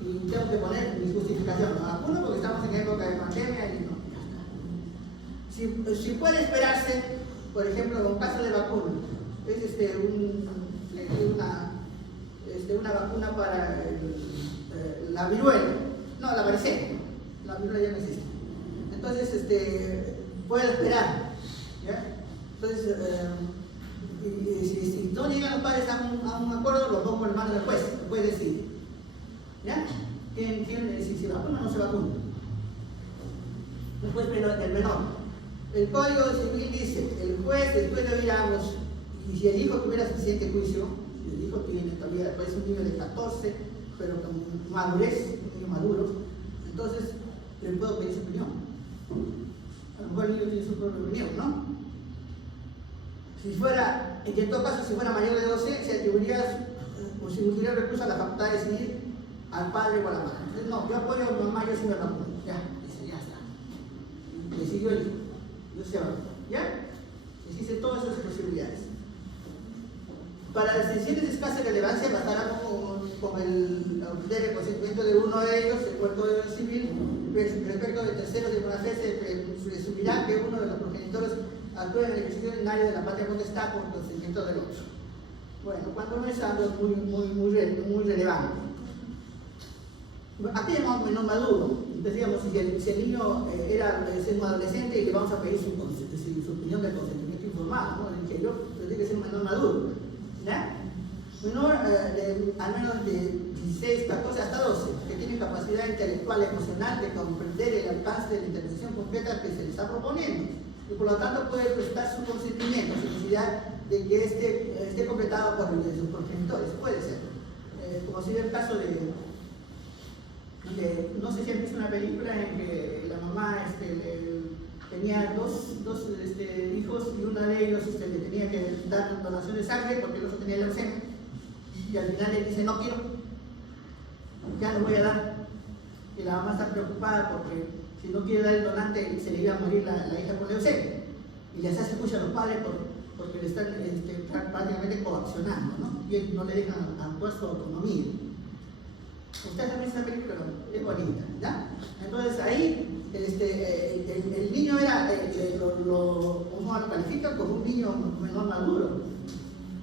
Y tengo que poner mi justificación. Lo vacuno porque estamos en época de pandemia y no. Si puede esperarse, por ejemplo, en un caso de vacuna, es una vacuna para la viruela, no, la varicela, la viruela ya no existe. Entonces, puede esperar, ¿ya? Entonces, si no llegan los padres a un acuerdo, lo pongo en manos del juez, el juez decide, ¿ya? Si se vacuna o no se vacuna. El juez el menor. El Código Civil dice, el juez después de oír a ambos, y si el hijo tuviera suficiente juicio, si el hijo tiene todavía, puede ser un niño de 14, pero con madurez, un niño maduro, entonces le puedo pedir su opinión. A lo mejor el niño tiene su propia opinión, ¿no? Si fuera, en todo caso, si fuera mayor de 12, se atribuiría o se utilizaría el recurso a la facultad de decidir al padre o a la madre. Entonces, no, yo apoyo a mi mamá, yo sí me vacuno. Ya está. Decidió el hijo. ¿Ya? Existen todas esas posibilidades. Para las decisiones de escasa relevancia bastará con el consentimiento de uno de ellos, el cuerpo de civil, respecto del tercero de buena fe se presumirá que uno de los progenitores actúa en el ejercicio ordinario de la patria potestad con consentimiento del otro. Bueno, cuando no es algo muy relevante. Aquí llamamos menor maduro. Entonces, digamos, si el niño es un adolescente y le vamos a pedir su opinión del consentimiento informado, ¿no? Dije yo, pero tiene que ser un menor maduro. ¿Ya? Menor al menos de 16, 14 hasta 12, que tiene capacidad intelectual, emocional de comprender el alcance de la intervención concreta que se le está proponiendo y por lo tanto puede prestar su consentimiento sin necesidad de que esté completado por sus progenitores. Puede ser. Como si el caso de no sé si han visto una película en que la mamá tenía dos hijos y uno de ellos le tenía que dar donación de sangre porque el otro tenía leucemia y al final le dice no quiero, ya no voy a dar, y la mamá está preocupada porque si no quiere dar el donante se le iba a morir la hija con leucemia y les hace escucha a los padres porque le están prácticamente coaccionando, ¿no? Y no le dejan actuar su autonomía. Ustedes han visto esa película, es bonita, ¿ya? Entonces ahí el niño uno lo califica como un niño menor maduro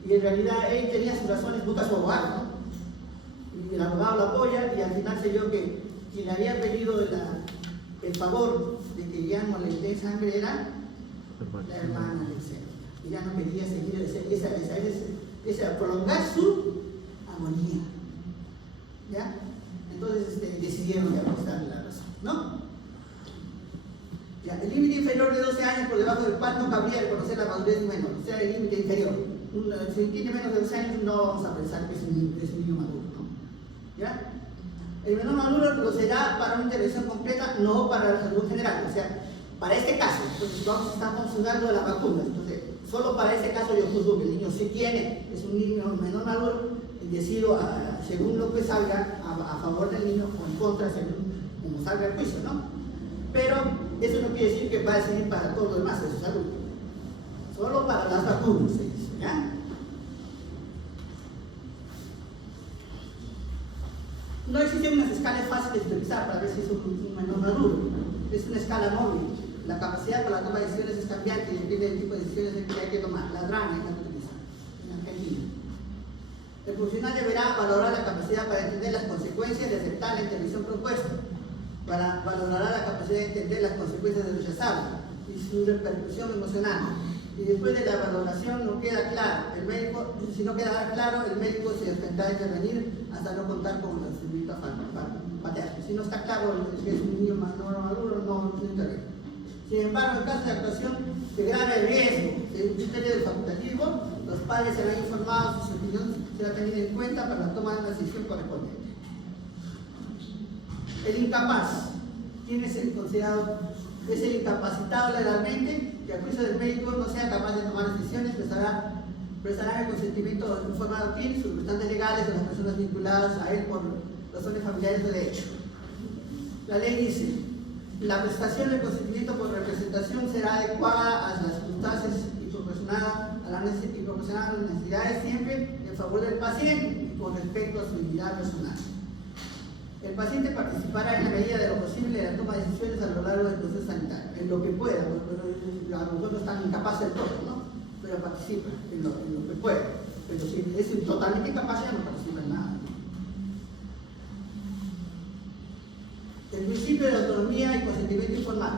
y en realidad él tenía sus razones, busca a su abogado, ¿no? Y el abogado lo apoya y al final se vio que quien le había pedido el favor de que Guillermo le dé sangre era la hermana de César. Y ya no quería seguir prolongar su agonía. ¿Ya? Entonces decidieron darle la razón, ¿no? Ya, el límite inferior de 12 años por debajo del cual no cabría reconocer la madurez de un menor, o sea, el límite inferior. Si tiene menos de 12 años no vamos a pensar que es un niño maduro, ¿no? ¿Ya? El menor maduro lo será para una intervención completa, no para la salud general, o sea, para este caso, porque estamos juzgando de las vacunas, entonces, solo para este caso yo juzgo que el niño sí es un niño menor maduro, y decido, según lo que salga, a favor del niño o en contra, según como salga el juicio, ¿no? Pero eso no quiere decir que va a decidir para todo lo demás de su salud, solo para las vacunas, se dice, ¿ya? No existen unas escalas fáciles de utilizar para ver si es un menor maduro, es una escala móvil. La capacidad para la toma de decisiones es cambiante y depende del tipo de decisiones que hay que tomar. La DRAN es la que utiliza en Argentina. El profesional deberá valorar la capacidad para entender las consecuencias de aceptar la intervención propuesta, valorará la capacidad de entender las consecuencias de rechazarla y su repercusión emocional. Y después de la valoración no queda claro, si no queda claro, el médico se enfrentará a intervenir hasta no contar con el servicio paterno. Si no está claro que es un niño maduro, no interviene. Sin embargo, en caso de actuación de grave riesgo de un criterio del facultativo, los padres serán informados y su opinión será tenida en cuenta para la toma de una decisión correspondiente. El incapaz, ¿quién es el considerado? Es el incapacitado legalmente que a juicio del médico no sea capaz de tomar decisiones, prestará el consentimiento informado a quien, sus representantes legales o las personas vinculadas a él por razones familiares de derecho. La ley dice: la prestación del consentimiento por representación será adecuada a las circunstancias y proporcionada a las necesidades siempre en favor del paciente y con respecto a su dignidad personal. El paciente participará en la medida de lo posible en la toma de decisiones a lo largo del proceso sanitario, en lo que pueda, pero a lo mejor no están incapaces del todo, ¿no? Pero participa en lo que pueda. Pero si es totalmente incapaz, ya no participa en nada. El principio de autonomía y consentimiento informado.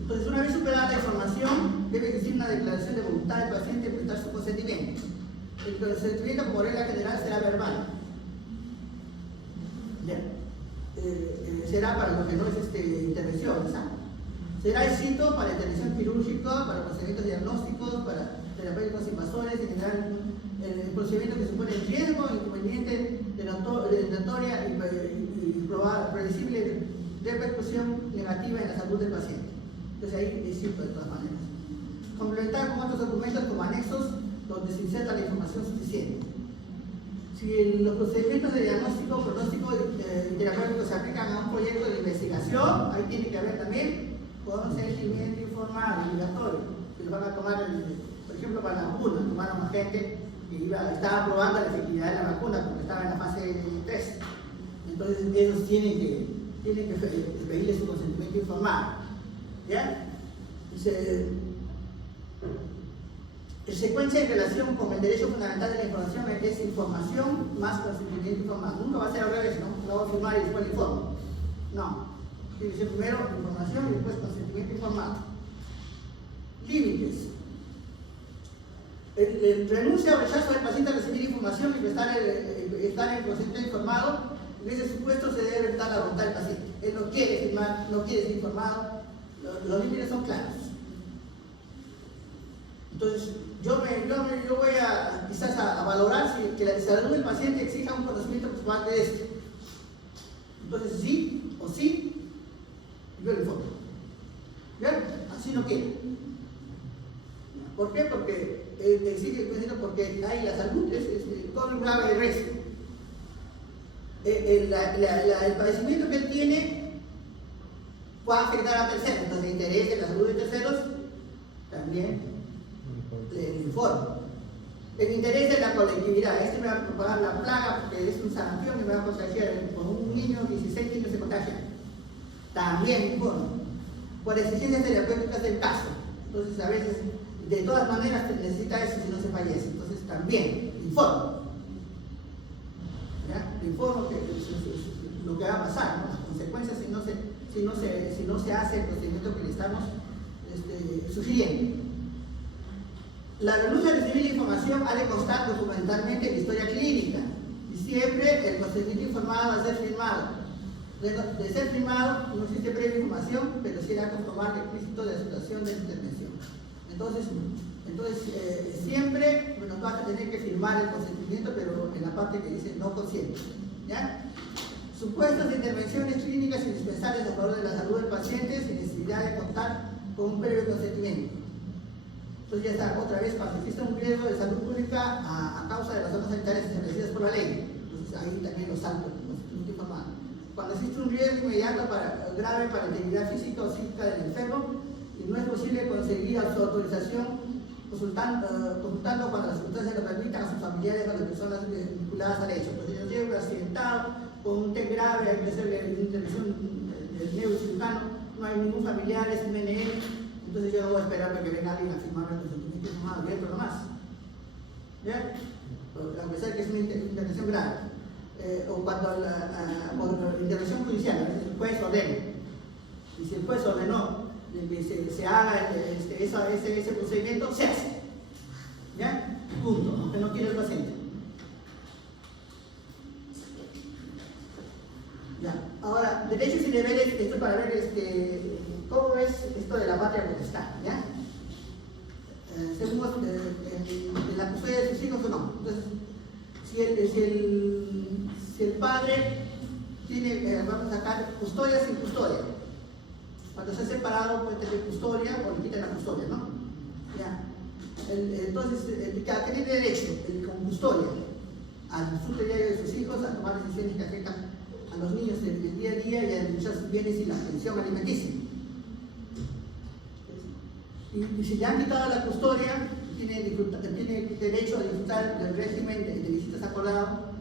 Entonces, una vez superada la información, debe existir una declaración de voluntad del paciente de prestar su consentimiento. El consentimiento, como regla general, será verbal. Será para lo que no es intervención, ¿sabes? Será escrito para intervención quirúrgica, para procedimientos diagnósticos, para terapéuticos invasores, en general el procedimiento que supone riesgo, inconveniente de notoria y previsible repercusión negativa en la salud del paciente. Entonces ahí es cierto de todas maneras. Complementar con otros documentos como anexos donde se inserta la información suficiente. Si los procedimientos de diagnóstico, pronóstico y terapéutico se aplican a un proyecto de investigación, ahí tiene que haber también consentimiento informado, obligatorio, que lo van a tomar, por ejemplo, para la vacuna, tomaron a gente estaba probando la efectividad de la vacuna porque estaba en la fase 3. Entonces ellos tienen que pedirle su consentimiento informado. ¿Ya? Dice, en secuencia en relación con el derecho fundamental de la información es información más consentimiento informado. Nunca va a ser al revés, ¿no? Lo voy a firmar y después le informo. No. Tiene que ser primero información y después consentimiento informado. Límites. El renuncia o rechazo del paciente a recibir información y estar en el consentimiento informado, en ese supuesto se debe respetar la voluntad del paciente. Él no quiere firmar, no quiere ser informado, los límites son claros. Entonces, yo voy a quizás a valorar si que la salud del paciente exija un conocimiento por parte de este. Entonces, sí o sí, yo le informo. ¿Bien? Así no quiere. ¿Por qué? Porque porque hay la salud, con un grave riesgo. El padecimiento que él tiene puede afectar a terceros, entonces el interés de la salud de terceros también le informa. El interés de la colectividad, me va a propagar la plaga porque es un sarampión y me va a contagiar, con un niño, 16 niños se contagian, también informa. Por exigencias terapéuticas del caso, entonces a veces de todas maneras se necesita eso si no se fallece, entonces también informa. ¿Ya? Le informo lo que va a pasar, ¿no? Las consecuencias si no se hace el procedimiento que le estamos sugiriendo. La renuncia a recibir información ha de constar documentalmente en la historia clínica y siempre el consentimiento informado va a ser firmado. De ser firmado no existe previa información, pero sí era comprobar el explícito de la situación de la intervención. Entonces siempre nos va a tener que firmar el consentimiento, pero en la parte que dice no consiente. ¿Ya? Supuestas de intervenciones clínicas indispensables a favor de la salud del paciente sin necesidad de contar con un previo consentimiento. Entonces ya está, otra vez, cuando existe un riesgo de salud pública a causa de las normas sanitarias establecidas por la ley. Entonces ahí también los saltos, los informados. Cuando existe un riesgo inmediato grave para la integridad física o psíquica del enfermo y no es posible conseguir su autorización consultando cuando las circunstancias lo permitan a sus familiares o a las personas vinculadas al hecho. Pues si nos llega un accidentado con un TEC grave, hay que hacerle una intervención del neurocirujano, no hay ningún familiar, es un NN. Entonces yo no voy a esperar para que venga alguien a firmar el consentimiento informado abierto nomás. ¿Ya? A pesar que es una intervención grave. O cuando por intervención judicial, a veces el juez ordena. Y si el juez ordenó que se haga ese procedimiento, se hace. ¿Ya? Punto. Aunque no quiere el paciente. Ya. Ahora, derechos y deberes, esto para ver cómo es esto de la patria potestad, ¿ya? Según la custodia de sus hijos o no. Entonces, si el padre tiene, vamos a sacar custodia sin custodia. Cuando se ha separado puede tener custodia o le quitan la custodia, ¿no? ¿Ya? Entonces, tiene derecho con custodia al disfrute diario de sus hijos, a tomar decisiones que afectan a los niños del día a día y a administrar sus bienes y la pensión alimenticia. Y si le han quitado la custodia, tiene derecho a disfrutar del régimen de visitas acordado.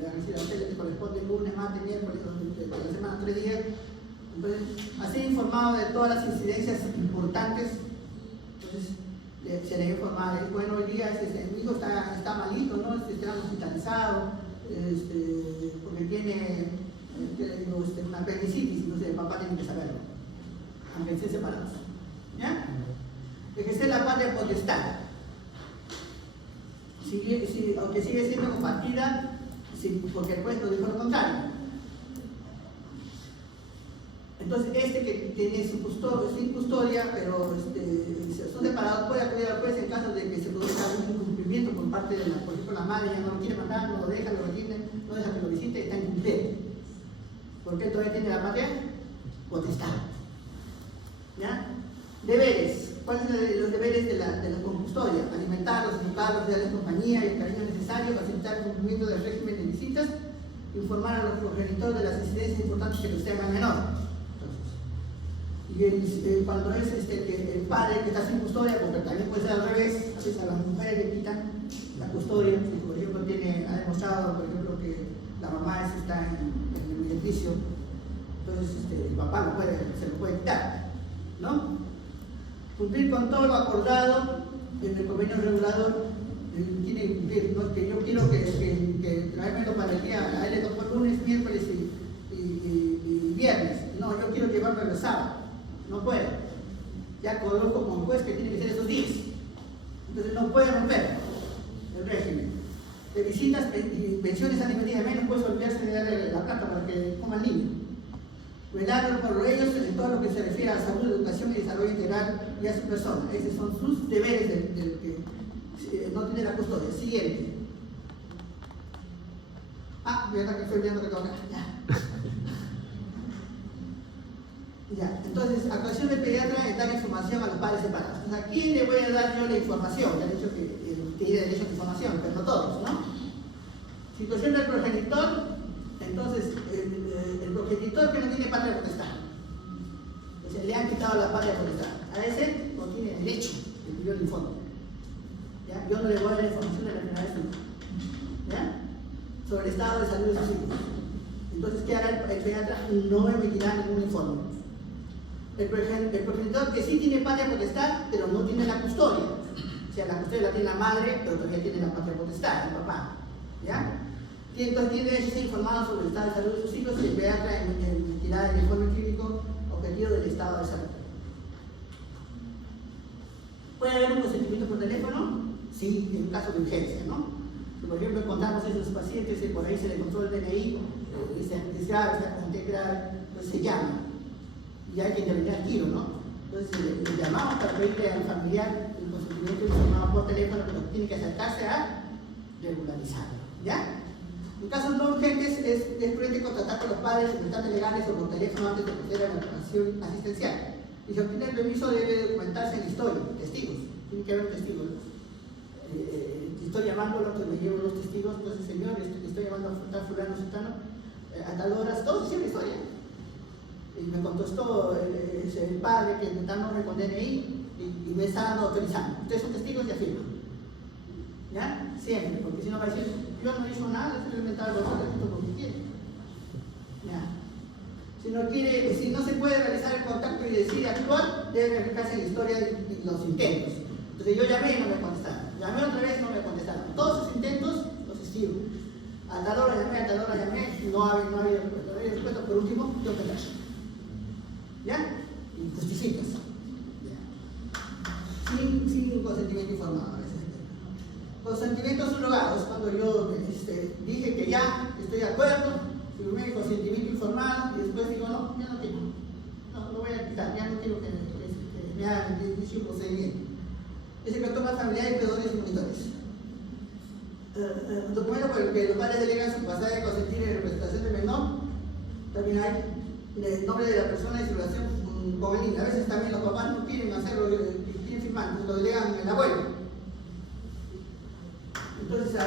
La residencia le corresponde lunes, martes, miércoles, de la semana 3 días. Entonces, así informado de todas las incidencias importantes, entonces se le informa, bueno, hoy día mi hijo está malito, ¿no? Está hospitalizado, porque tiene una apendicitis, entonces el papá tiene que saberlo, aunque estén separados. ¿Ya? Ejercer la patria potestad. Aunque sigue siendo compartida, porque el juez nos dijo lo contrario. Entonces, que tiene sin custodia, pero son separados, puede acudir al juez en caso de que se produzca un incumplimiento por parte de por ejemplo, la madre ya no lo quiere mandar, no lo deja, lo retiene, no deja que lo visite, está incumplido. Porque él todavía tiene la patria potestad. ¿Ya? Deberes. ¿Cuáles son los deberes de la custodia? Alimentarlos, educarlos, darles compañía y el cariño necesario, facilitar el cumplimiento del régimen de visitas, informar a los progenitores de las incidencias importantes que los tengan menor. Y cuando es el padre que está sin custodia, porque también puede ser al revés, a veces a las mujeres le quitan la custodia, si por ejemplo ha demostrado, por ejemplo, que la mamá está en el beneficio, entonces el papá se lo puede quitar, ¿no? Cumplir con todo lo acordado en el convenio regulador, tiene que cumplir, ¿no? Que yo quiero que traérmelo para el día, a él le tocó lunes, miércoles y viernes, no, yo quiero llevarlo el sábado, no puedo, ya conozco con juez que tiene que ser esos días, entonces no puede romper el régimen. De visitas y pensiones alimenticias, no puedes olvidarse de darle la plata para que coma el niño. Velar por ellos en todo lo que se refiere a salud, educación y desarrollo integral y a su persona. Esos son sus deberes del que no tiene la custodia. Siguiente. Verdad que estoy viendo que toca. Ya. Entonces, actuación del pediatra es dar información a los padres separados. Entonces, ¿a quién le voy a dar yo la información? Ya he dicho que tiene derecho a la información, pero no todos, ¿no? Situación del progenitor. Entonces, el progenitor que no tiene patria potestad. Entonces, le han quitado la patria potestad. A ese no tiene derecho de pidió el informe. ¿Ya? Yo no le voy a dar información de la enfermedad de su hijo. ¿Ya? Sobre el estado de salud de sus hijos. Entonces, ¿qué hará el pediatra? No emitirá ningún informe. El progenitor que sí tiene patria potestad, pero no tiene la custodia. O sea, la custodia la tiene la madre, pero todavía tiene la patria potestad, el papá. ¿Ya? Entonces tiene derecho a ser informado sobre el estado de salud de sus hijos y el pediatra emitirá el informe clínico objetivo del estado de salud. ¿Puede haber un consentimiento por teléfono? Sí, en caso de urgencia, ¿no? Si por ejemplo encontramos a esos pacientes y por ahí se le encontró el DNI, es grave, está con grave, pues se llama. Y hay que intervenir al tiro, ¿no? Entonces le llamamos para pedirle al familiar el consentimiento informado por teléfono, pero tiene que acercarse a regularizarlo, ¿ya? En casos no urgentes es prudente contactar con los padres, representantes legales o por teléfono antes de proceder a la acción asistencial. Y si obtiene el permiso debe documentarse en la historia, testigos, tiene que haber testigos. Estoy llamándolo, entonces me llevo los testigos, entonces señor, estoy llamando a fulano, a tal hora, todo siempre historia. Y me contestó el padre que me da nombre con DNI y me está dando autorizando. Ustedes son testigos y afirman. ¿Ya? Siempre, porque si no va a decir, yo no hizo nada, estoy inventando los otros porque quiere. ¿Ya? Si no se puede realizar el contacto y decide actuar, debe verificarse en la historia de los intentos. Entonces yo llamé y no me contestaron. Llamé otra vez y no me contestaron. Todos esos intentos los escribo. A tal hora llamé, no había respuesta. Por último, yo me callo. ¿Ya? Y justificas. ¿Ya? Sin consentimiento informado a veces. Consentimientos subrogados, cuando yo dije que ya estoy de acuerdo, firmé el consentimiento informado y después digo, no, ya no quiero. No, lo voy a quitar, ya no quiero que me hagan un procedimiento. Es el que toma familiares, cuidadores y monitores. Un documento por el que los padres delegan su capacidad de consentir en representación del menor. También hay el nombre de la persona y su relación con el niño. A veces también los papás no quieren hacerlo, quieren firmar, entonces lo delegan el abuelo. Entonces, la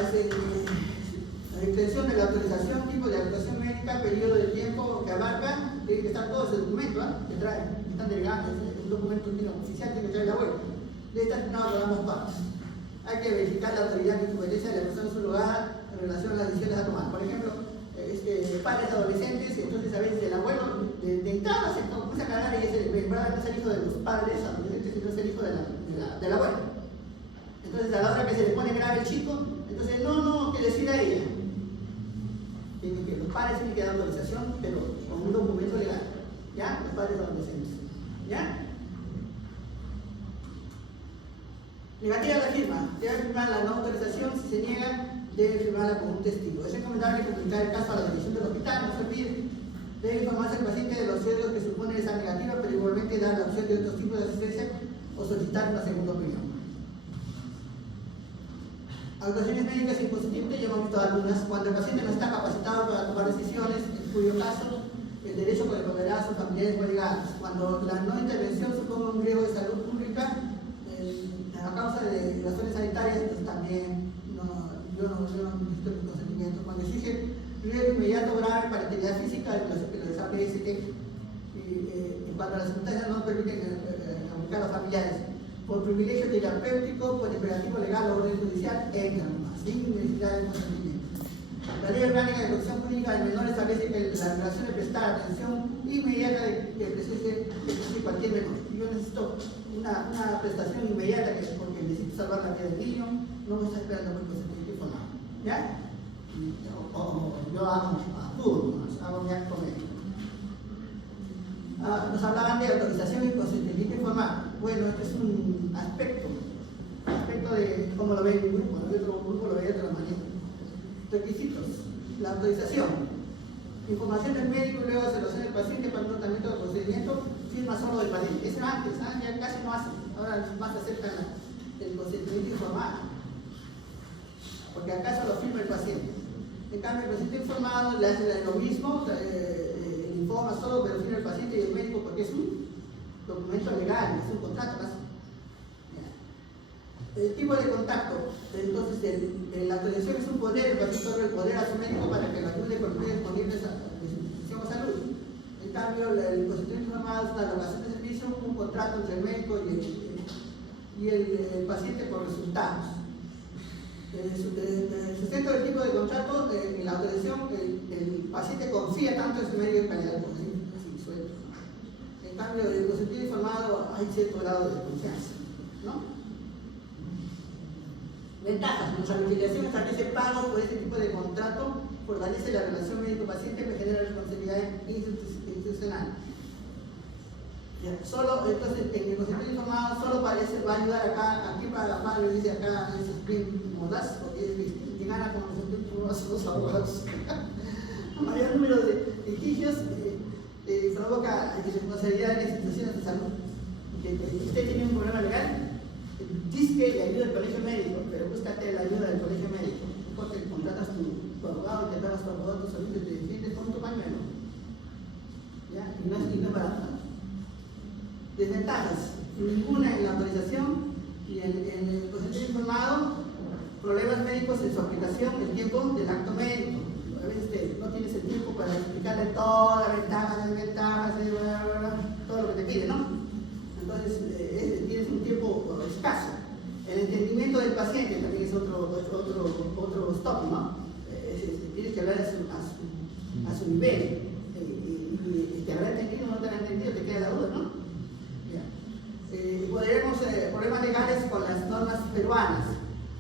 extensión de la autorización, tipo de actuación médica, periodo de tiempo que abarca, tiene que estar todo ese documento, que trae, están delegados, un documento oficial tiene que traer el abuelo. Debe estar firmado por ambas partes. Hay que verificar la autoridad y competencia de la persona subrogada en relación a las decisiones a tomar. Por ejemplo, padres adolescentes, entonces a veces el abuelo de entrada se comienza a aclarar y es el hijo de los padres adolescentes y no es el hijo del abuelo. Entonces a la hora que se le pone grave el chico, entonces no, que decida ella. Los padres tienen que dar autorización, pero con un documento legal. ¿Ya? Los padres adolescentes. ¿Ya? Negativa de la firma. Debe firmar la no autorización. Si se niega, debe firmarla con un testigo. Es recomendable comunicar el caso a la dirección del hospital, no se olvide. Debe informarse al paciente de los riesgos que supone esa negativa, pero igualmente dar la opción de otros tipos de asistencia o solicitar una segunda opinión. Actuaciones médicas impositivas, ya hemos visto algunas. Cuando el paciente no está capacitado para tomar decisiones, en cuyo caso el derecho corresponderá a sus familiares o allegados. Cuando la no intervención suponga un riesgo de salud pública, a causa de razones sanitarias, pues también yo no necesito mi consentimiento. Cuando exige riesgo inmediato grave para integridad física, que lo desarrolle ST, y cuando las circunstancias no permiten comunicar a los familiares. por privilegio terapéutico, por imperativo legal o orden judicial, entra nomás, sin necesidad de consentimiento. La Ley Orgánica de Protección Jurídica del Menor establece que la obligación de prestar atención inmediata de presente cualquier menor. Yo necesito una prestación inmediata porque necesito salvar la vida del niño, no voy a estar esperando por consentimiento informado. ¿Ya? O yo actúo, hago mi acto médico. Nos hablaban de autorización y consentimiento informado. Bueno, este es un aspecto de cómo lo ve un grupo, otro grupo lo ve de otra manera. Requisitos: la autorización, información del médico y luego observación del paciente para un tratamiento del procedimiento, firma solo del paciente. Eso era antes, ya casi no hacen, ahora más acerca del consentimiento informado, porque acá solo firma el paciente. En cambio, el paciente informado le hace lo mismo, informa solo, pero firma el paciente y el médico porque es un documento legal, es un contrato casi. El tipo de contacto, entonces la autorización es un poder, el paciente otorga el poder a su médico para que lo ayude con medios disponibles de su institución o salud. En cambio, el consentimiento informado es una erogación de servicio, un contrato entre el médico y el paciente por resultados. El sustento del tipo de contrato, en la autorización, el paciente confía tanto en su médico en calidad de consentimiento, así suelto. En cambio, el consentimiento informado hay cierto grado de confianza, ¿no? Ventajas: nuestra legislación establece pago por este tipo de contrato, fortalece la relación médico-paciente, que genera responsabilidad institucional. Solo, entonces, en el consentimiento informado solo va a ayudar acá, aquí para lo dice acá, es Spring Modaz, porque es quien gana como consentimiento informado son los abogados. El mayor número de litigios provoca irresponsabilidad en las instituciones de salud. Usted tiene un problema legal, dice que le ayuda el colegio médico, pero búscate la ayuda del colegio médico. Porque contratas tu abogado, te pagas tu abogado, tu salud, te defiendes con tu pañuelo. ¿Ya? Y no es barato. Desventajas: ninguna en la autorización y en el consentimiento informado. Problemas médicos en su aplicación, el tiempo del acto médico. A veces no tienes el tiempo para explicarle todas las ventajas, desventajas, todo lo que te pide, ¿no? Entonces tienes un tiempo escaso. El entendimiento del paciente también es otro stop, ¿no? Tienes que hablar a su nivel. Y te habrá entendido o no te habrá entendido, te queda la duda, ¿no? Podremos problemas legales con las normas peruanas.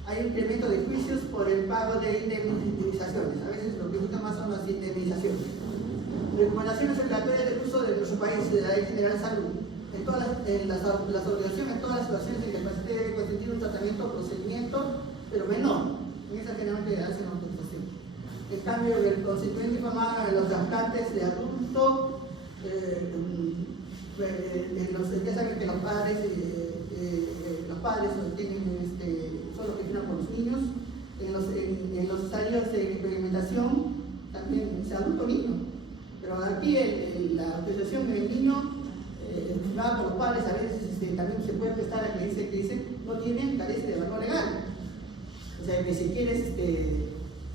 Hay incremento de juicios por el pago de indemnizaciones. A veces lo que gusta más son las indemnizaciones. Recomendaciones obligatorias del uso de nuestro país de la Ley General de Salud. Las obligaciones en todas las situaciones en que el paciente debe consentir un tratamiento o procedimiento, pero menor. En esa generalmente hacen autorización. En cambio, el consentimiento informado de los trasplantes de adulto, ya saben que los padres tienen solo que firman por los niños. En los estadios de experimentación también es adulto niño. Pero aquí la autorización del niño firmada por los padres a veces también se puede prestar a que dice no tiene, carece de valor legal. O sea que si quieres,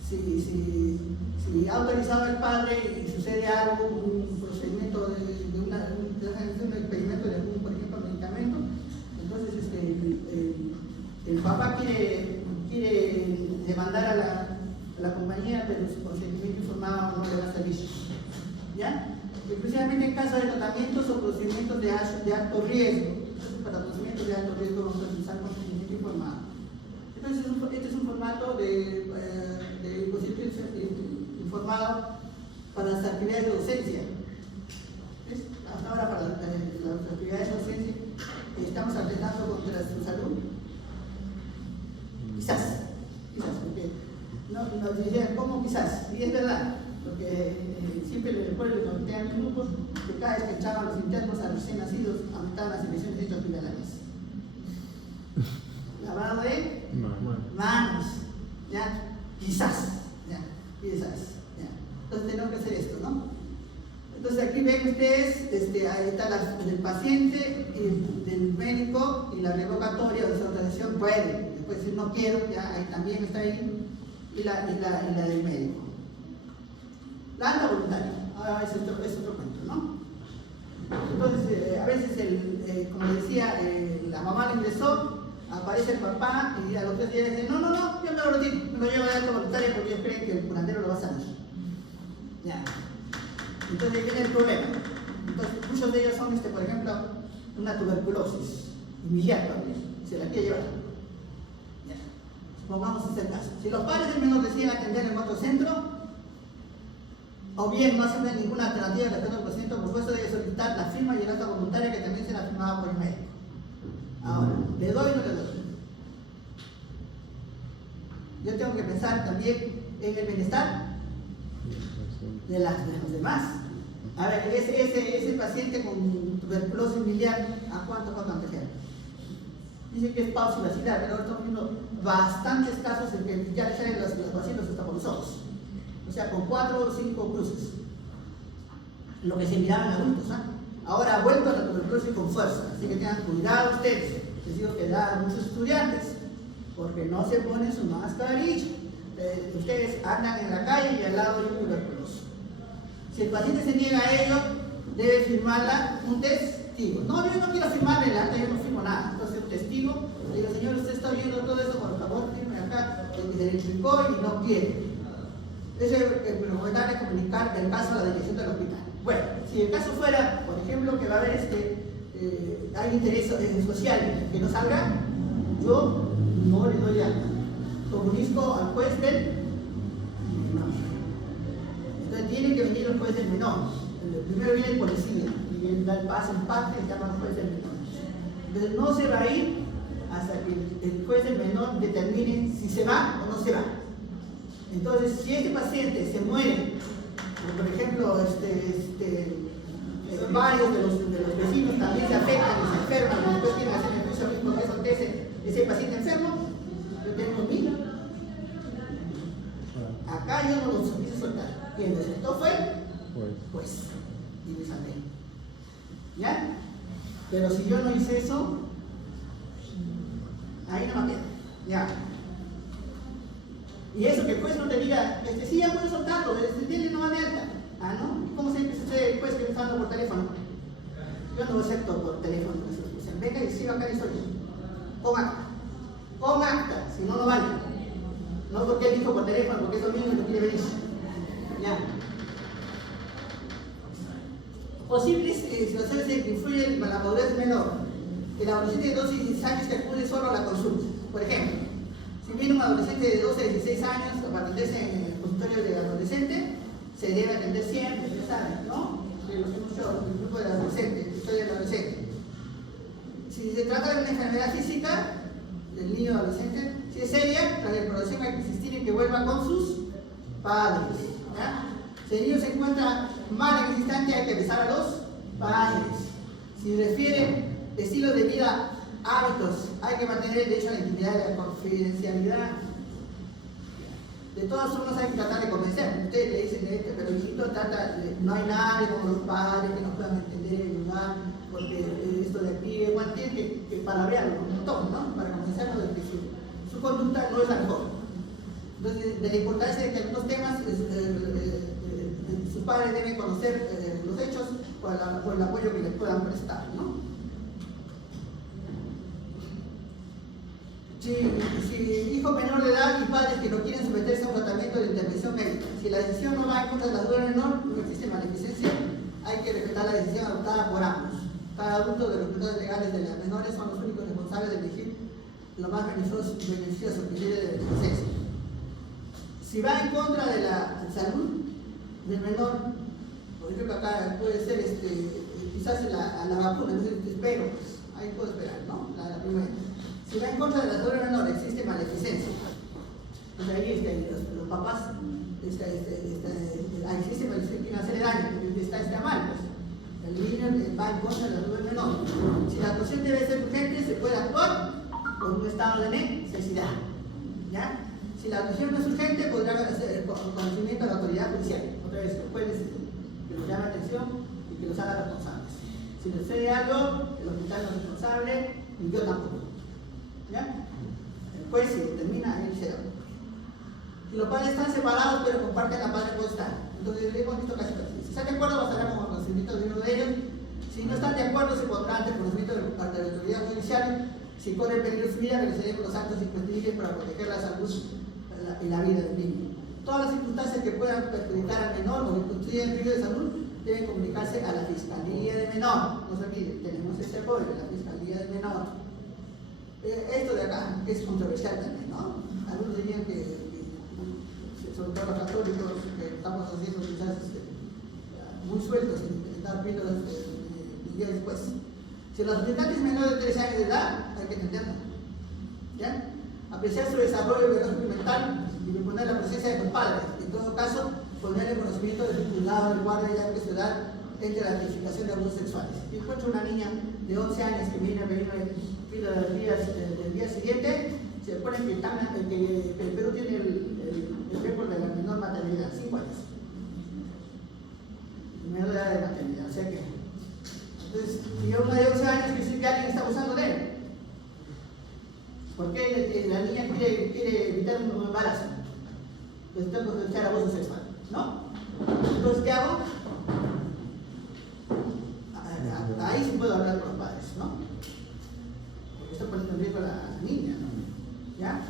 si ha autorizado el padre y sucede algo, un procedimiento de un experimento de algún, por ejemplo, medicamento, entonces el papá quiere demandar a la compañía, pero su consentimiento informado no le va a servir. ¿Ya? Exclusivamente en caso de tratamientos o procedimientos de alto riesgo. Entonces, para procedimientos de alto riesgo vamos a utilizar consentimiento informado. Entonces, este es un formato de consentimiento informado para las actividades de docencia. Hasta ahora, para las actividades de docencia, estamos atentando contra su salud. Quizás, porque nos dirían, ¿cómo quizás? Y es verdad, porque siempre en el pueblo le plantean grupos que cada vez que echaban los internos a recién nacidos aumentaban las emisiones de hechos hospitalarias. Lavado de manos, ¿ya? Quizás, ¿ya? Entonces tenemos que hacer esto, ¿no? Entonces aquí ven ustedes, ahí está del paciente, del médico y la revocatoria o desautorización puede. Después decir no quiero, ya ahí también está ahí, y la del médico. La alta voluntaria, ahora es otro cuento, ¿no? Entonces, a veces, como decía, la mamá lo ingresó, aparece el papá y a los 3 días dice, no, yo me lo retiro, me lo llevo de alta voluntaria porque ellos creen que el curandero lo va a sanar. Ya. Entonces ahí viene el problema. Entonces muchos de ellos son, por ejemplo, una tuberculosis inmediata, se la quiere llevar. Ya. Supongamos este caso. Si los padres del menor deciden atender en otro centro, o bien no hacen ninguna alternativa que tenga el paciente, por supuesto debe solicitar la firma y el acta voluntaria que también será firmada por el médico. Ahora, ¿le doy o no le doy? Yo tengo que pensar también en el bienestar de los demás. A ver, ese paciente con tuberculosis miliar, ¿a cuánto va a contagiar? Dicen que es pausivacidad, pero ahora estamos viendo bastantes casos en que ya le salen los pacientes hasta por los ojos. O sea, con 4 o 5 cruces. Lo que se miraban adultos, ¿ah? Ahora ha vuelto a la tuberculosis con fuerza, así que tengan cuidado ustedes. Les digo que da a muchos estudiantes, porque no se ponen su mascarilla. Ustedes andan en la calle y al lado hay un tuberculoso. Si el paciente se niega a ello, debe firmarla un testigo. No, yo no quiero firmarle el acta, yo no firmo nada. Entonces el testigo le digo, señor, usted está oyendo todo eso, por favor, firme acá, que se le explicó y no quiere. Es recomendable comunicar el caso a la dirección del hospital. Bueno, si el caso fuera, por ejemplo, que va a haber hay interés social que no salga, yo no le doy alta. Comunico al juez del menor. Entonces tiene que venir el juez del menor. Primero viene el policía y él da el paso en parte y llama al juez del menor. Entonces no se va a ir hasta que el juez del menor determine si se va o no se va. Entonces, si este paciente se muere, por ejemplo, varios de los vecinos también se afectan y se enferman, y después tienen que hacer el juicio mismo que acontece ese paciente enfermo, yo tengo 1000. Acá yo no los quise soltar. Quien lo soltó fue pues, y me salvé. ¿Ya? Pero si yo no hice eso, ahí no me quedo. Ya. Y eso que el juez no te diga, sí, ya puedo soltarlo, tiene no va de alta. Ah, ¿no? ¿Cómo se dice el juez que me está dando por teléfono? Yo no lo acepto por teléfono. Venga y siga acá la historia. Con acta, si no, no vale. No porque él dijo por teléfono, porque es lo mismo y no quiere venir. Ya. Posibles situaciones que influyen en la madurez menor. El adolescente de 12 y 16 años que acude solo a la consulta. Por ejemplo, si viene un adolescente de 12 a 16 años para atenderse en el consultorio de adolescente, se debe atender siempre, ya saben, ¿no? Los hemos hecho el grupo del adolescente, la historia del adolescente. Si se trata de una enfermedad física del niño adolescente, si es seria, la reproducción hay que insistir en que vuelva con sus padres. ¿Ya? Si el niño se encuentra mal en ese instante, hay que avisar a los padres. Si refiere estilo de vida, hábitos, hay que mantener el derecho a la intimidad y a la confidencialidad. De todas formas hay que tratar de convencer. Ustedes le dicen, pero hijito, no hay nadie como los padres que nos puedan entender y ayudar, porque esto de aquí, bueno, tiene que palabrearlo un montón, ¿no? Para convencernos de que su conducta no es la mejor. Entonces, de la importancia de que algunos temas, sus padres deben conocer los hechos por el apoyo que les puedan prestar, ¿no? Si hijo menor de edad y padres que no quieren someterse a un tratamiento de intervención médica, si la decisión no va en contra de la dura menor, no existe maleficencia, hay que respetar la decisión adoptada por ambos. Cada adulto de los tutores legales de las menores son los únicos responsables de elegir lo más beneficioso que tiene de beneficencia. Si va en contra de la salud del menor, por ejemplo acá puede ser quizás a la vacuna, entonces espero, pues, ahí puedo esperar, ¿no? La primera. Si va en contra de la salud menor, existe maleficencia. Pues ahí los papás, ahí existe maleficencia, quieren hacerle daño, está mal, pues. El niño va en contra de la salud menor. Si la actuación debe ser urgente, se puede actuar con un estado de necesidad. ¿Ya? Si la actuación no es urgente, podrá hacer conocimiento a la autoridad judicial. Otra vez, puede que los llame la atención y que los haga responsables. Si le sucede algo, el hospital no es responsable, y yo tampoco. ¿Ya? El juez, si determina, él será. Si los padres están separados pero comparten la madre potestad, entonces hemos visto casi. Si están de acuerdo, bastará como conocimiento de uno de ellos. Si no están de acuerdo, se pondrán ante el conocimiento de la autoridad judicial. Si corre peligro su vida, realizaremos los actos imprescindibles para proteger la salud y la vida del niño. Todas las circunstancias que puedan perjudicar al menor o que constituyan peligro de salud deben comunicarse a la Fiscalía del Menor. No se olviden, tenemos ese apoyo, la Fiscalía del Menor. Esto de acá es controversial también, ¿no? Algunos dirían que sobre todo los católicos, que estamos haciendo quizás muy sueltos en dar píldoras el día después. Si los habitantes menores de 13 años de edad, hay que entenderlo, ¿ya? Apreciar su desarrollo biológico y mental y proponer la presencia de los padres. En todo caso, poner el conocimiento del cuidado del guardia ya que su edad entre la tipificación de abusos sexuales. Si encuentro una niña de 11 años que viene a pedirme píldora del día siguiente, se pone que el Perú tiene el récord de la menor maternidad, 5 años. Menor edad de maternidad, o sea que. Entonces, si yo una de 11 años que dice que alguien está abusando de él, ¿por qué la niña quiere evitar un embarazo? Pues tengo que echar abuso sexual, ¿no? Entonces, ¿qué hago? Ahí sí puedo hablar con los padres, ¿no? Porque esto pone en riesgo a la niña, ¿no? ¿Ya?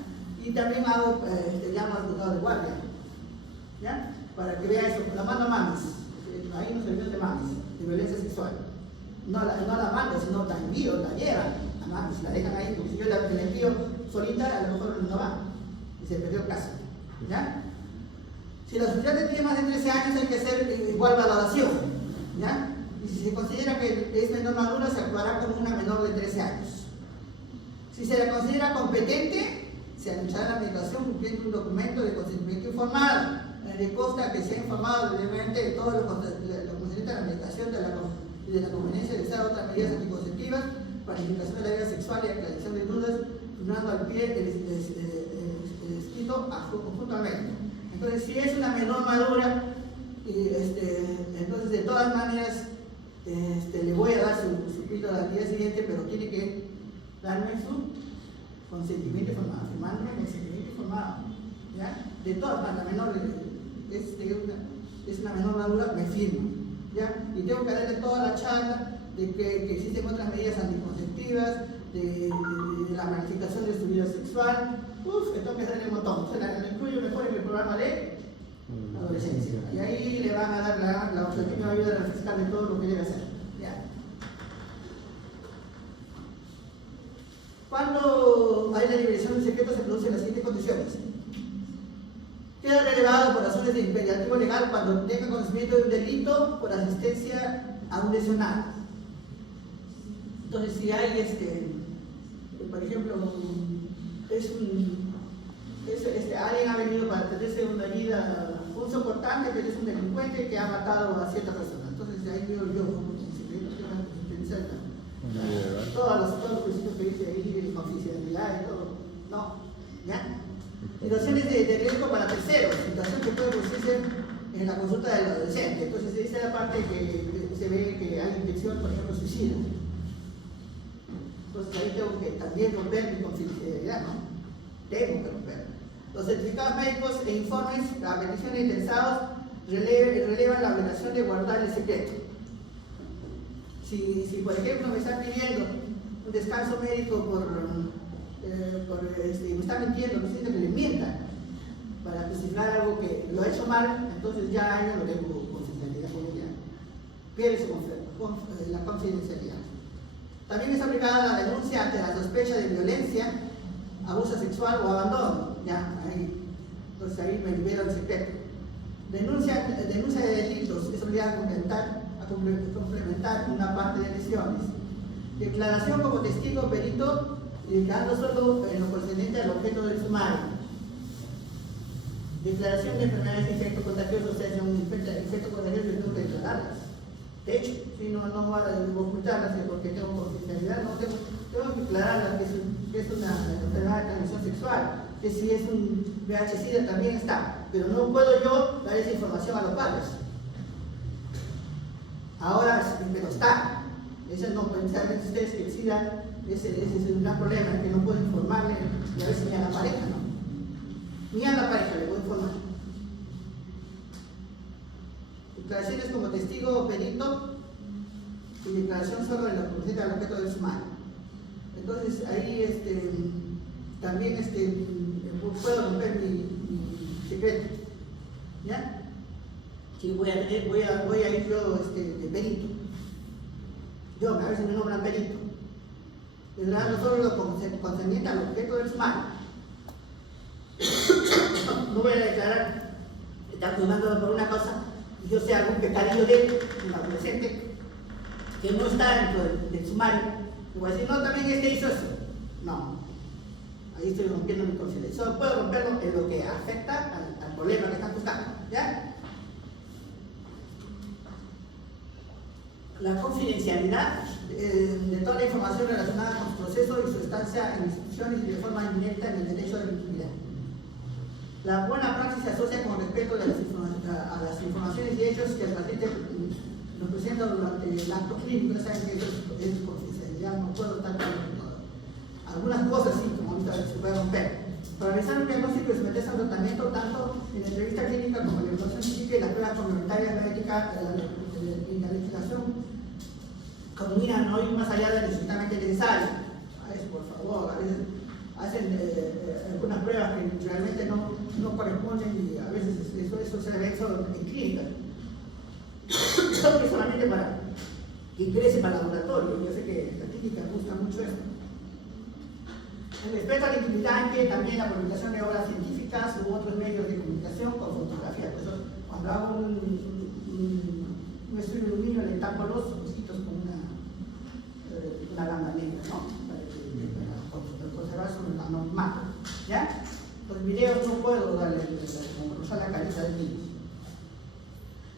Y también hago, llamo al juzgado de guardia, ¿ya? Para que vea eso, la mando a mamis, ahí nos olvidamos de mamis, de violencia sexual. No la mando, sino la envío, la llevan a mamis, la dejan ahí, porque si yo la envío solita, a lo mejor no va, y se perdió el caso, ¿ya? Si la sociedad tiene más de 13 años, hay que hacer igual valoración, ¿ya? Y si se considera que es menor madura, se actuará como una menor de 13 años. Si se la considera competente, se anunciará la medicación cumpliendo un documento de consentimiento informado. Le consta que se ha informado brevemente de todo lo concerniente a la medicación de la conveniencia de usar otras medidas anticonceptivas, planificación de la vida sexual y aclaración de dudas, firmando al pie el escrito conjuntamente. Entonces, si es una menor madura, entonces de todas maneras le voy a dar su píldora al día siguiente, pero tiene que darme su consentimiento informado, firmándome el consentimiento informado, ¿ya? De todas maneras, la menor es una menor madura, me firma, ¿ya? Y tengo que darle toda la charla de que existen otras medidas anticonceptivas, de la planificación de su vida sexual. Que tengo que darle un montón. Se la incluyo mejor en el programa de adolescencia. Y ahí le van a dar la objetiva ayuda al fiscal de todo lo que debe hacer. ¿Ya? Cuando hay la liberación del secreto se producen las siguientes condiciones. Queda relevado por razones de imperativo legal cuando tenga conocimiento de un delito por asistencia a un lesionado. Entonces, si hay por ejemplo, alguien ha venido para tenerse una vida, un soportante, pero es un delincuente que ha matado a cierta persona. Entonces, ahí veo yo como todos los principios que dice ahí, de confidencialidad y todo. No, ¿ya? Situaciones de riesgo para terceros, situación que puede producirse en la consulta del adolescente. Entonces, esa es la parte que se ve que hay intención, por ejemplo, suicida. Entonces, ahí tengo que también romper mi confidencialidad, ¿no? Tengo que romper. Los certificados médicos e informes a petición de interesados relevan la obligación de guardar el secreto. Si por ejemplo, me están pidiendo un descanso médico me están mintiendo, me dicen que le mientan para justificar algo que lo ha hecho mal, entonces ya yo no tengo confidencialidad, pierde la confidencialidad. También es aplicada la denuncia ante la sospecha de violencia, abuso sexual o abandono. Ya, ahí. Entonces ahí me libero el secreto. Denuncia de delitos es obligada a complementar una parte de lesiones. Declaración como testigo perito, declarando solo en lo concerniente al objeto del sumario. Declaración de enfermedades y efectos contagiosos, o sea, un efecto contagioso que tengo que declararlas. De hecho, si no voy a ocultarlas porque tengo confidencialidad, no tengo que declararlas que es una enfermedad de transmisión sexual, que si es un VIH-Sida también está, pero no puedo yo dar esa información a los padres. Ahora, pero está. Eso no pueden saber ustedes que el SIDA, ese es un gran problema, que no puedo informarle, y a veces ni a la pareja, ¿no? Ni a la pareja le puedo informar. Declaraciones como testigo o perito y declaración solo de la conocida al objeto del sumario. Entonces ahí también puedo romper mi secreto, ¿ya? Sí, voy a ir yo de perito. Yo, a veces me nombran perito. Declarando solo lo concerniente al objeto del sumario. No voy a declarar, estar juzgando por una cosa y yo sé algún pecadillo de un adolescente que no está dentro del sumario. Y voy a decir, no, también hizo eso. No, ahí estoy rompiendo mi confidencia. Solo puedo romperlo en lo que afecta al problema que están buscando, ¿ya? La confidencialidad de toda la información relacionada con su proceso y su estancia en instituciones y de forma indirecta en el derecho de la intimidad. La buena praxis se asocia con respeto a las informaciones y hechos que el paciente nos presenta durante el acto clínico. Ya saben que eso es confidencialidad, no puedo estar con algunas cosas sí, como ahorita se puede romper. Para realizar un diagnóstico y someterse a un tratamiento tanto en la entrevista clínica como en la evaluación física y las pruebas complementarias de la ética y la legislación combinan no ir más allá de lo estrictamente necesario. A veces, por favor, a veces hacen algunas pruebas que realmente no corresponden y a veces eso se ve solo en clínica. Eso es solamente para que ingrese para el laboratorio. Yo sé que la clínica busca mucho esto. El respeto a la intimidad incluye también la publicación de obras científicas u otros medios de comunicación con fotografía. Por eso, cuando hago un estudio de un niño, le tapo los ositos con una banda negra, ¿no? Para conservar su anonimato, ¿ya? Los videos no puedo darle la carita del niño.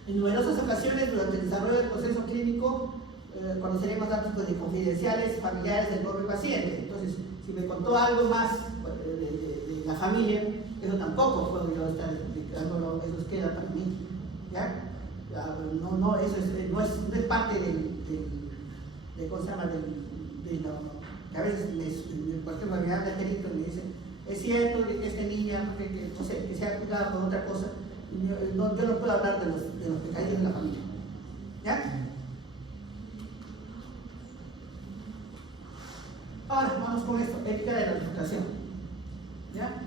En numerosas ocasiones, durante el desarrollo del proceso clínico, conoceremos datos confidenciales, familiares del propio paciente. Entonces, si me contó algo más de la familia, eso tampoco puedo yo estar explicándolo, eso queda para mí, ¿ya? No, eso no es parte de ¿cómo se llama? Que a veces cualquier variedad de perito me dice, es cierto que esta niña, que, no sé, que se ha cuidado con otra cosa, yo no puedo hablar de los pecadillos de la familia, ¿ya? Ahora, vamos con esto, ética de la reputación, ¿ya?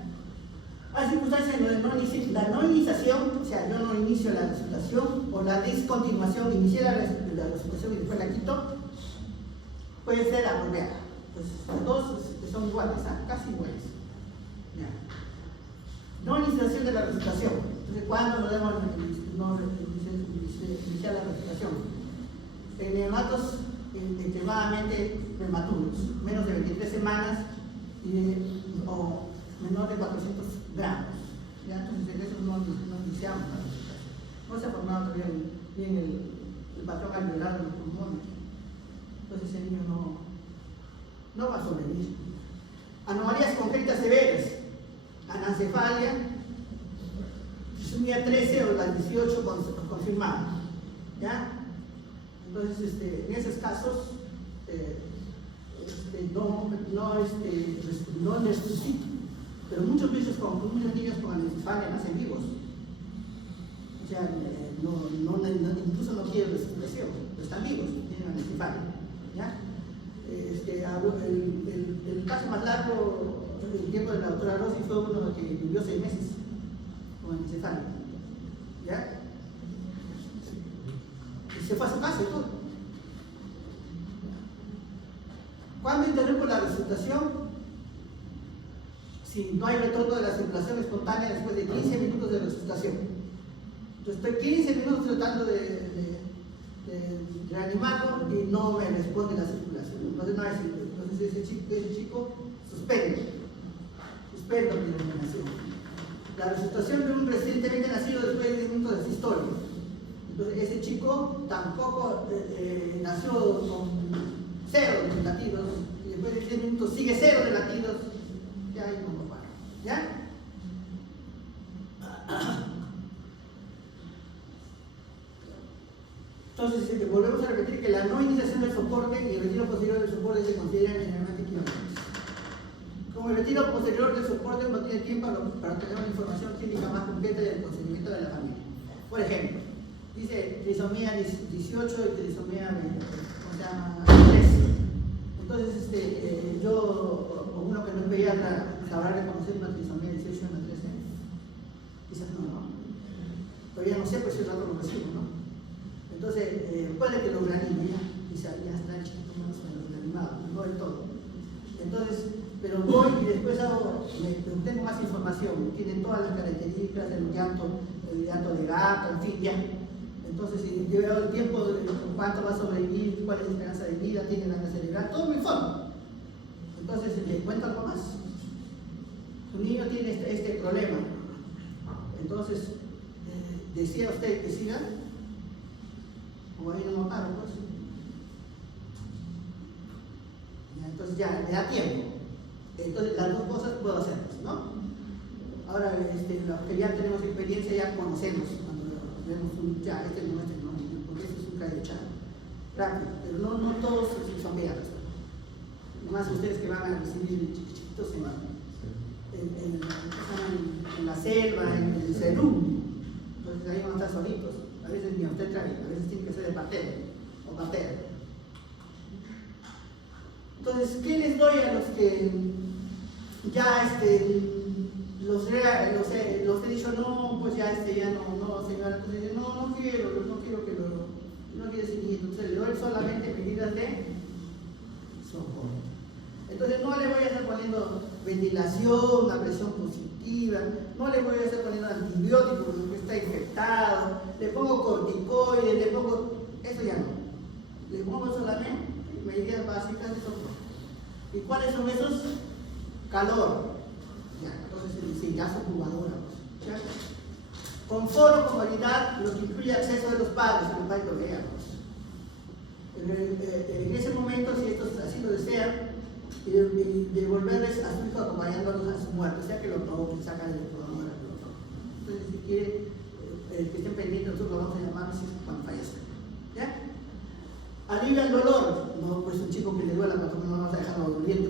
Hay circunstancias en donde la no iniciación, o sea, yo no inicio la resultación, o la discontinuación, inicié la resultación y después la quito, puede ser apropiada. Pues los dos son iguales, ¿eh? Casi iguales. ¿Ya? No iniciación de la resultación. Entonces, ¿cuándo no debemos iniciar la resultación? En neonatos extremadamente prematuros, menos de 23 semanas o menor de 400 gramos. ¿Ya? Entonces, en eso no iniciamos la resultación. No se ha formado todavía bien el patrón alveolar de los pulmones. Entonces, ese niño no va a sobrevivir. Anomalías congénitas severas, anencefalia, trisomía 13 o la 18 confirmada. ¿Ya? Entonces, en esos casos, no resucita. Pero muchos niños con anencefalia nacen vivos. O sea, incluso no quieren resucitación, pero están vivos, tienen anencefalia. ¿Ya? El caso más largo, el tiempo de la doctora Rossi, fue uno que vivió 6 meses con anencefalia. ¿Ya? Y se fue a su casa y todo. ¿Cuándo interrumpo la resucitación? Si no hay retorno de la circulación espontánea después de 15 minutos de resucitación. Entonces estoy 15 minutos tratando de reanimarlo y no me responde la circulación. Entonces no hay circulación. Entonces ese chico suspende mi reanimación. La resucitación de un recientemente nacido después de 10 minutos de historia. Entonces ese chico tampoco nació con 0 de latidos y después de 10 minutos sigue 0 de latidos. Ya ahí no lo paro. ¿Ya? Entonces, volvemos a repetir que la no iniciación del soporte y el retiro posterior del soporte se consideran generalmente equivalentes. Como el retiro posterior del soporte no tiene tiempo para obtener una información clínica más completa del procedimiento de la familia. Por ejemplo, dice trisomía 18 y trisomía ¿cómo se llama? Inglés. Entonces, yo, como uno que no es pediatra, sabrá reconocer una trisomía 18 en la 13. Quizás no. Todavía no sé, pues si el rato lo recibo, ¿no? Entonces, puede que lo reanime ya. Quizás ya está el chiquito más o menos reanimado, no del todo. Entonces, pero voy y después tengo más información, tienen todas las características del llanto de gato, en fin, ya. Entonces, yo veo el tiempo, cuánto va a sobrevivir, cuál es la esperanza de vida, tiene daño cerebral, todo me informa. Entonces, le cuento algo más. Su niño tiene este problema. Entonces, ¿decía usted que siga? O ahí no paro, pues. Entonces ya, me da tiempo. Entonces las dos cosas puedo hacerlas, ¿no? Ahora, los que ya tenemos experiencia ya conocemos, cuando vemos ya, este no, porque este es un calle echado, rápido, pero no todos son pediatras. Nomás ustedes que van a recibir chiquitos en la selva, en el Cerú, entonces ahí van a estar solitos, a veces ni a usted trae, a veces tiene que ser de partero o partera. Entonces, ¿qué les doy a los que ya los he dicho, no, pues ya ya no, señora? Entonces dicen, no quiero que no quiere seguir. Entonces le doy solamente medidas de socorro. Entonces no le voy a estar poniendo ventilación, una presión positiva, no le voy a estar poniendo antibióticos porque está infectado, le pongo corticoides, le pongo, eso ya no. Le pongo solamente medidas básicas de socorro. ¿Y cuáles son esos? Calor. Ya, entonces sí, ya son jugadoras. Confort, comodidad, lo que incluye acceso de los padres, que los padres lo vean. En ese momento, si estos así lo desean, devolverles a su hijo acompañándolos a su muerte, o sea que lo toquen, sacan el programa. Entonces, si quiere que estén pendientes, nosotros lo vamos a llamar cuando fallezca. ¿Ya? Alivia el dolor. No, pues un chico que le duela, no vamos a dejarlo doliente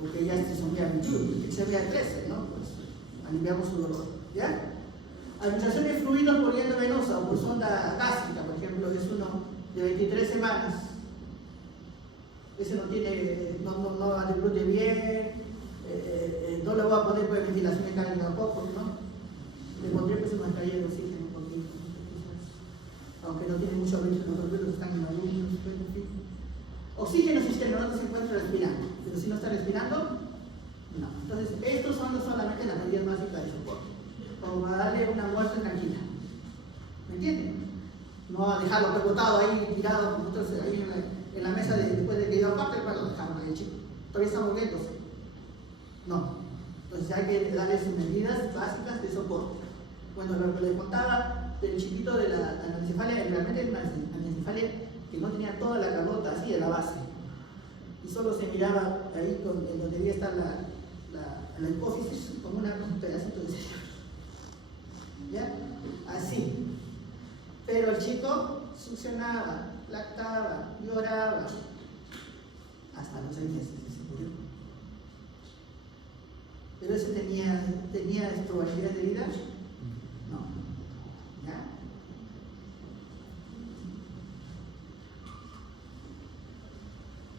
porque ya es trisomía 21, que se vea 13, ¿no? Pues aliviamos su dolor. ¿Ya? Administración de fluidos por vía venosa o por sonda gástrica, por ejemplo, es uno de 23 semanas. Ese no tiene, no deglute bien, no le voy a poner pues, ventilación mecánica tampoco, ¿no? Le pondré pues una calle de oxígeno, porque aunque no tiene mucho brillo, los ruidos están en la luz, en fin. Oxígeno si usted no se encuentra respirando, pero si no está respirando, no. Entonces, estos son solamente las medidas básicas de soporte, como para darle una muerte tranquila. ¿Me entienden? No dejarlo pegotado ahí, tirado, como nosotros ahí en la mesa después de que dio aparte, para dejarlo ahí, chico. Todavía está moviéndose. No. Entonces hay que darle sus medidas básicas de soporte. Bueno, lo que les contaba del chiquito de la anencefalia, realmente es una anencefalia que no tenía toda la carlota así de la base. Y solo se miraba ahí en donde debía estar la hipófisis como un pedacito de cerebro. ¿Ya? Así. Pero el chico succionaba, lactaba, lloraba. Hasta los 6 meses se murió. Pero ese tenía probabilidad de vida. No. ¿Ya?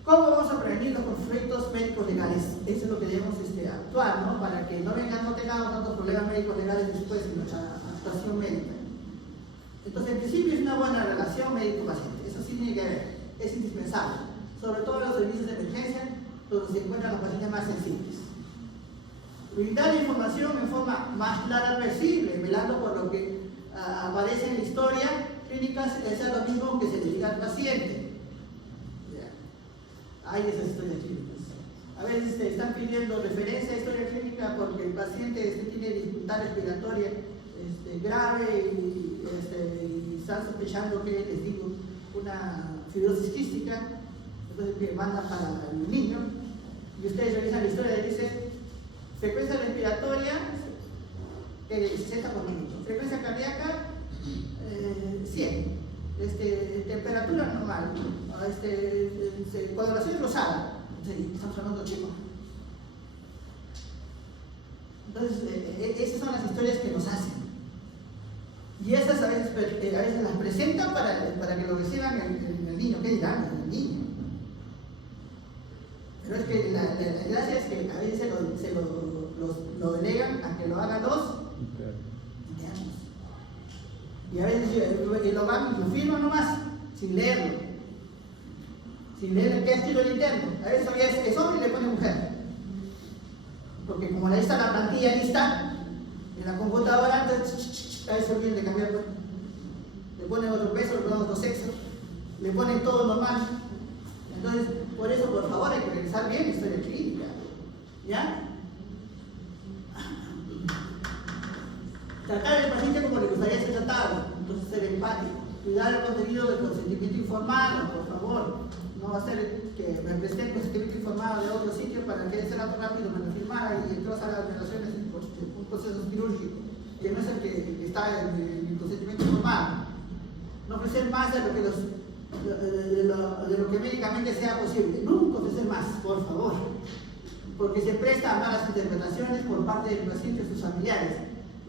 ¿Cómo vamos a prevenir los conflictos médicos legales? Eso es lo que debemos actuar, ¿no? Para que no tengamos tantos problemas médicos legales después en nuestra actuación médica. Entonces, en principio es una buena relación médico-paciente. Eso sí tiene que haber, es indispensable. Sobre todo en los servicios de emergencia, donde se encuentran los pacientes más sensibles. Brindar información en forma más clara posible, velando por lo que aparece en la historia clínica, sea lo mismo que se le diga al paciente. Hay esas historias clínicas. A veces están pidiendo referencia a historia clínica porque el paciente tiene dificultad respiratoria grave y están sospechando que, les digo, una fibrosis quística, entonces que manda para el niño, y ustedes revisan la historia y dicen frecuencia respiratoria 60 por minuto, frecuencia cardíaca 100, temperatura normal, coloración rosada, estamos hablando chico. Entonces, esas son las historias que nos hacen. Y esas a veces las presentan para que lo reciban el niño. ¿Qué dirán? El niño. Pero es que la gracia es que a veces lo delegan a que lo hagan los internos. Y a veces lo van y lo firman nomás, sin leerlo. Sin leer qué ha escrito el interno. A veces ya es hombre y le pone mujer. Porque como ahí está la plantilla lista, en la computadora, entonces a veces se olviden de cambiarlo. Le ponen otro peso, le ponen otro sexo, le ponen todo normal. Entonces, por eso, por favor, hay que revisar bien la historia clínica. ¿Ya? Tratar al paciente como le gustaría ser tratado. Entonces, ser empático. Cuidar el contenido del consentimiento informado, por favor. No va a ser que me presté el consentimiento informado de otro sitio para que ese dato rápido me lo firmara y entró a las relaciones en un proceso quirúrgico, que no es el que está en el consentimiento informado. No ofrecer más de lo que médicamente sea posible. Nunca ofrecer más, por favor. Porque se presta a malas interpretaciones por parte del paciente y sus familiares.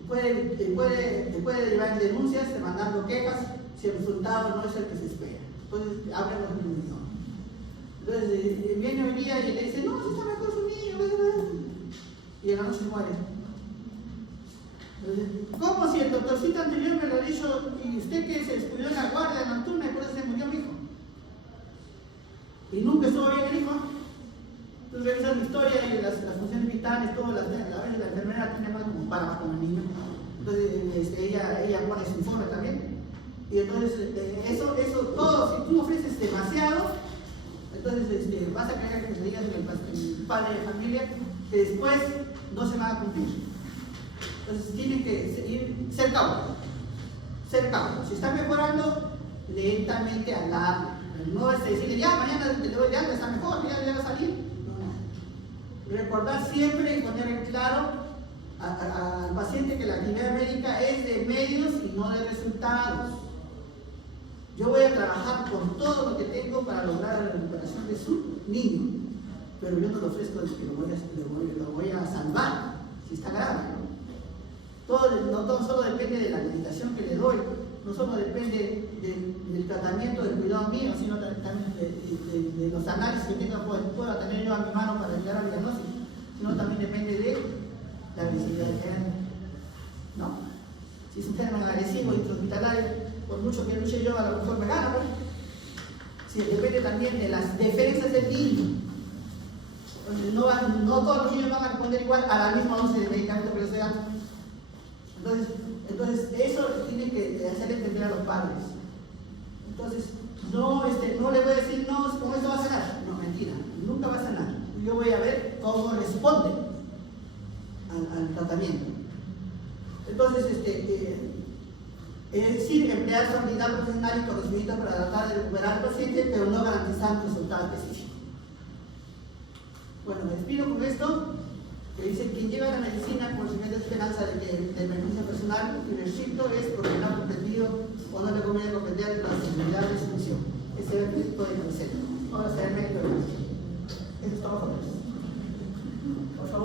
Puede derivar en denuncias, demandando quejas, si el resultado no es el que se espera. Entonces, háblenos en un idioma. Entonces, viene hoy día y le dice, no, si está mejor su niño, y en la noche muere. Entonces, ¿cómo si el doctorcito anterior me lo ha dicho y usted que se descuidó en la guardia nocturna y por eso se murió mi hijo? Y nunca estuvo bien el hijo. Entonces revisan la historia y las funciones vitales, todas a veces la enfermera tiene más como para con el niño. Entonces ella pone su informe también. Y entonces eso todo, si tú ofreces demasiado, entonces vas a creer que te digas el padre de familia que después no se va a cumplir. Entonces tienen que ser cautos. Ser cautos. Si está mejorando, lentamente hablarle. No es decirle, ya, mañana te doy de alta, está mejor, ya va a salir. Recordar siempre y poner en claro al paciente que la actividad médica es de medios y no de resultados. Yo voy a trabajar con todo lo que tengo para lograr la recuperación de su niño, pero yo no le ofrezco que lo voy a salvar si está grave. No todo solo depende de la meditación que le doy, no solo depende del tratamiento, del cuidado mío, sino también de los análisis que pueda tener yo a mi mano para llegar al diagnóstico, sino también depende de la agresividad del germen. ¿No? Si es un germen agresivo, intrahospitalario, por mucho que luche yo, a lo mejor me gano, ¿no? Si depende también de las defensas del niño. Entonces, no todos los niños van a responder igual a la misma dosis de medicamento que les estoy dando. Entonces eso tiene que hacer entender a los padres. Entonces, no le voy a decir, no, con esto va a sanar. No, mentira, nunca va a sanar. Yo voy a ver cómo responde al tratamiento. Entonces, es decir, emplear su habilidad profesional y conocimiento para tratar de recuperar al paciente, pero no garantizar un resultado específico. Bueno, me despido con esto, que dice, quien llega a la medicina con siguiente esperanza de beneficio personal y restricto es porque no ha comprendido o no le conviene comprender la sensibilidad de su misión. Ese es el médico de camiseta. Ahora será el médico de camiseta. Eso es todo, jóvenes. Por favor.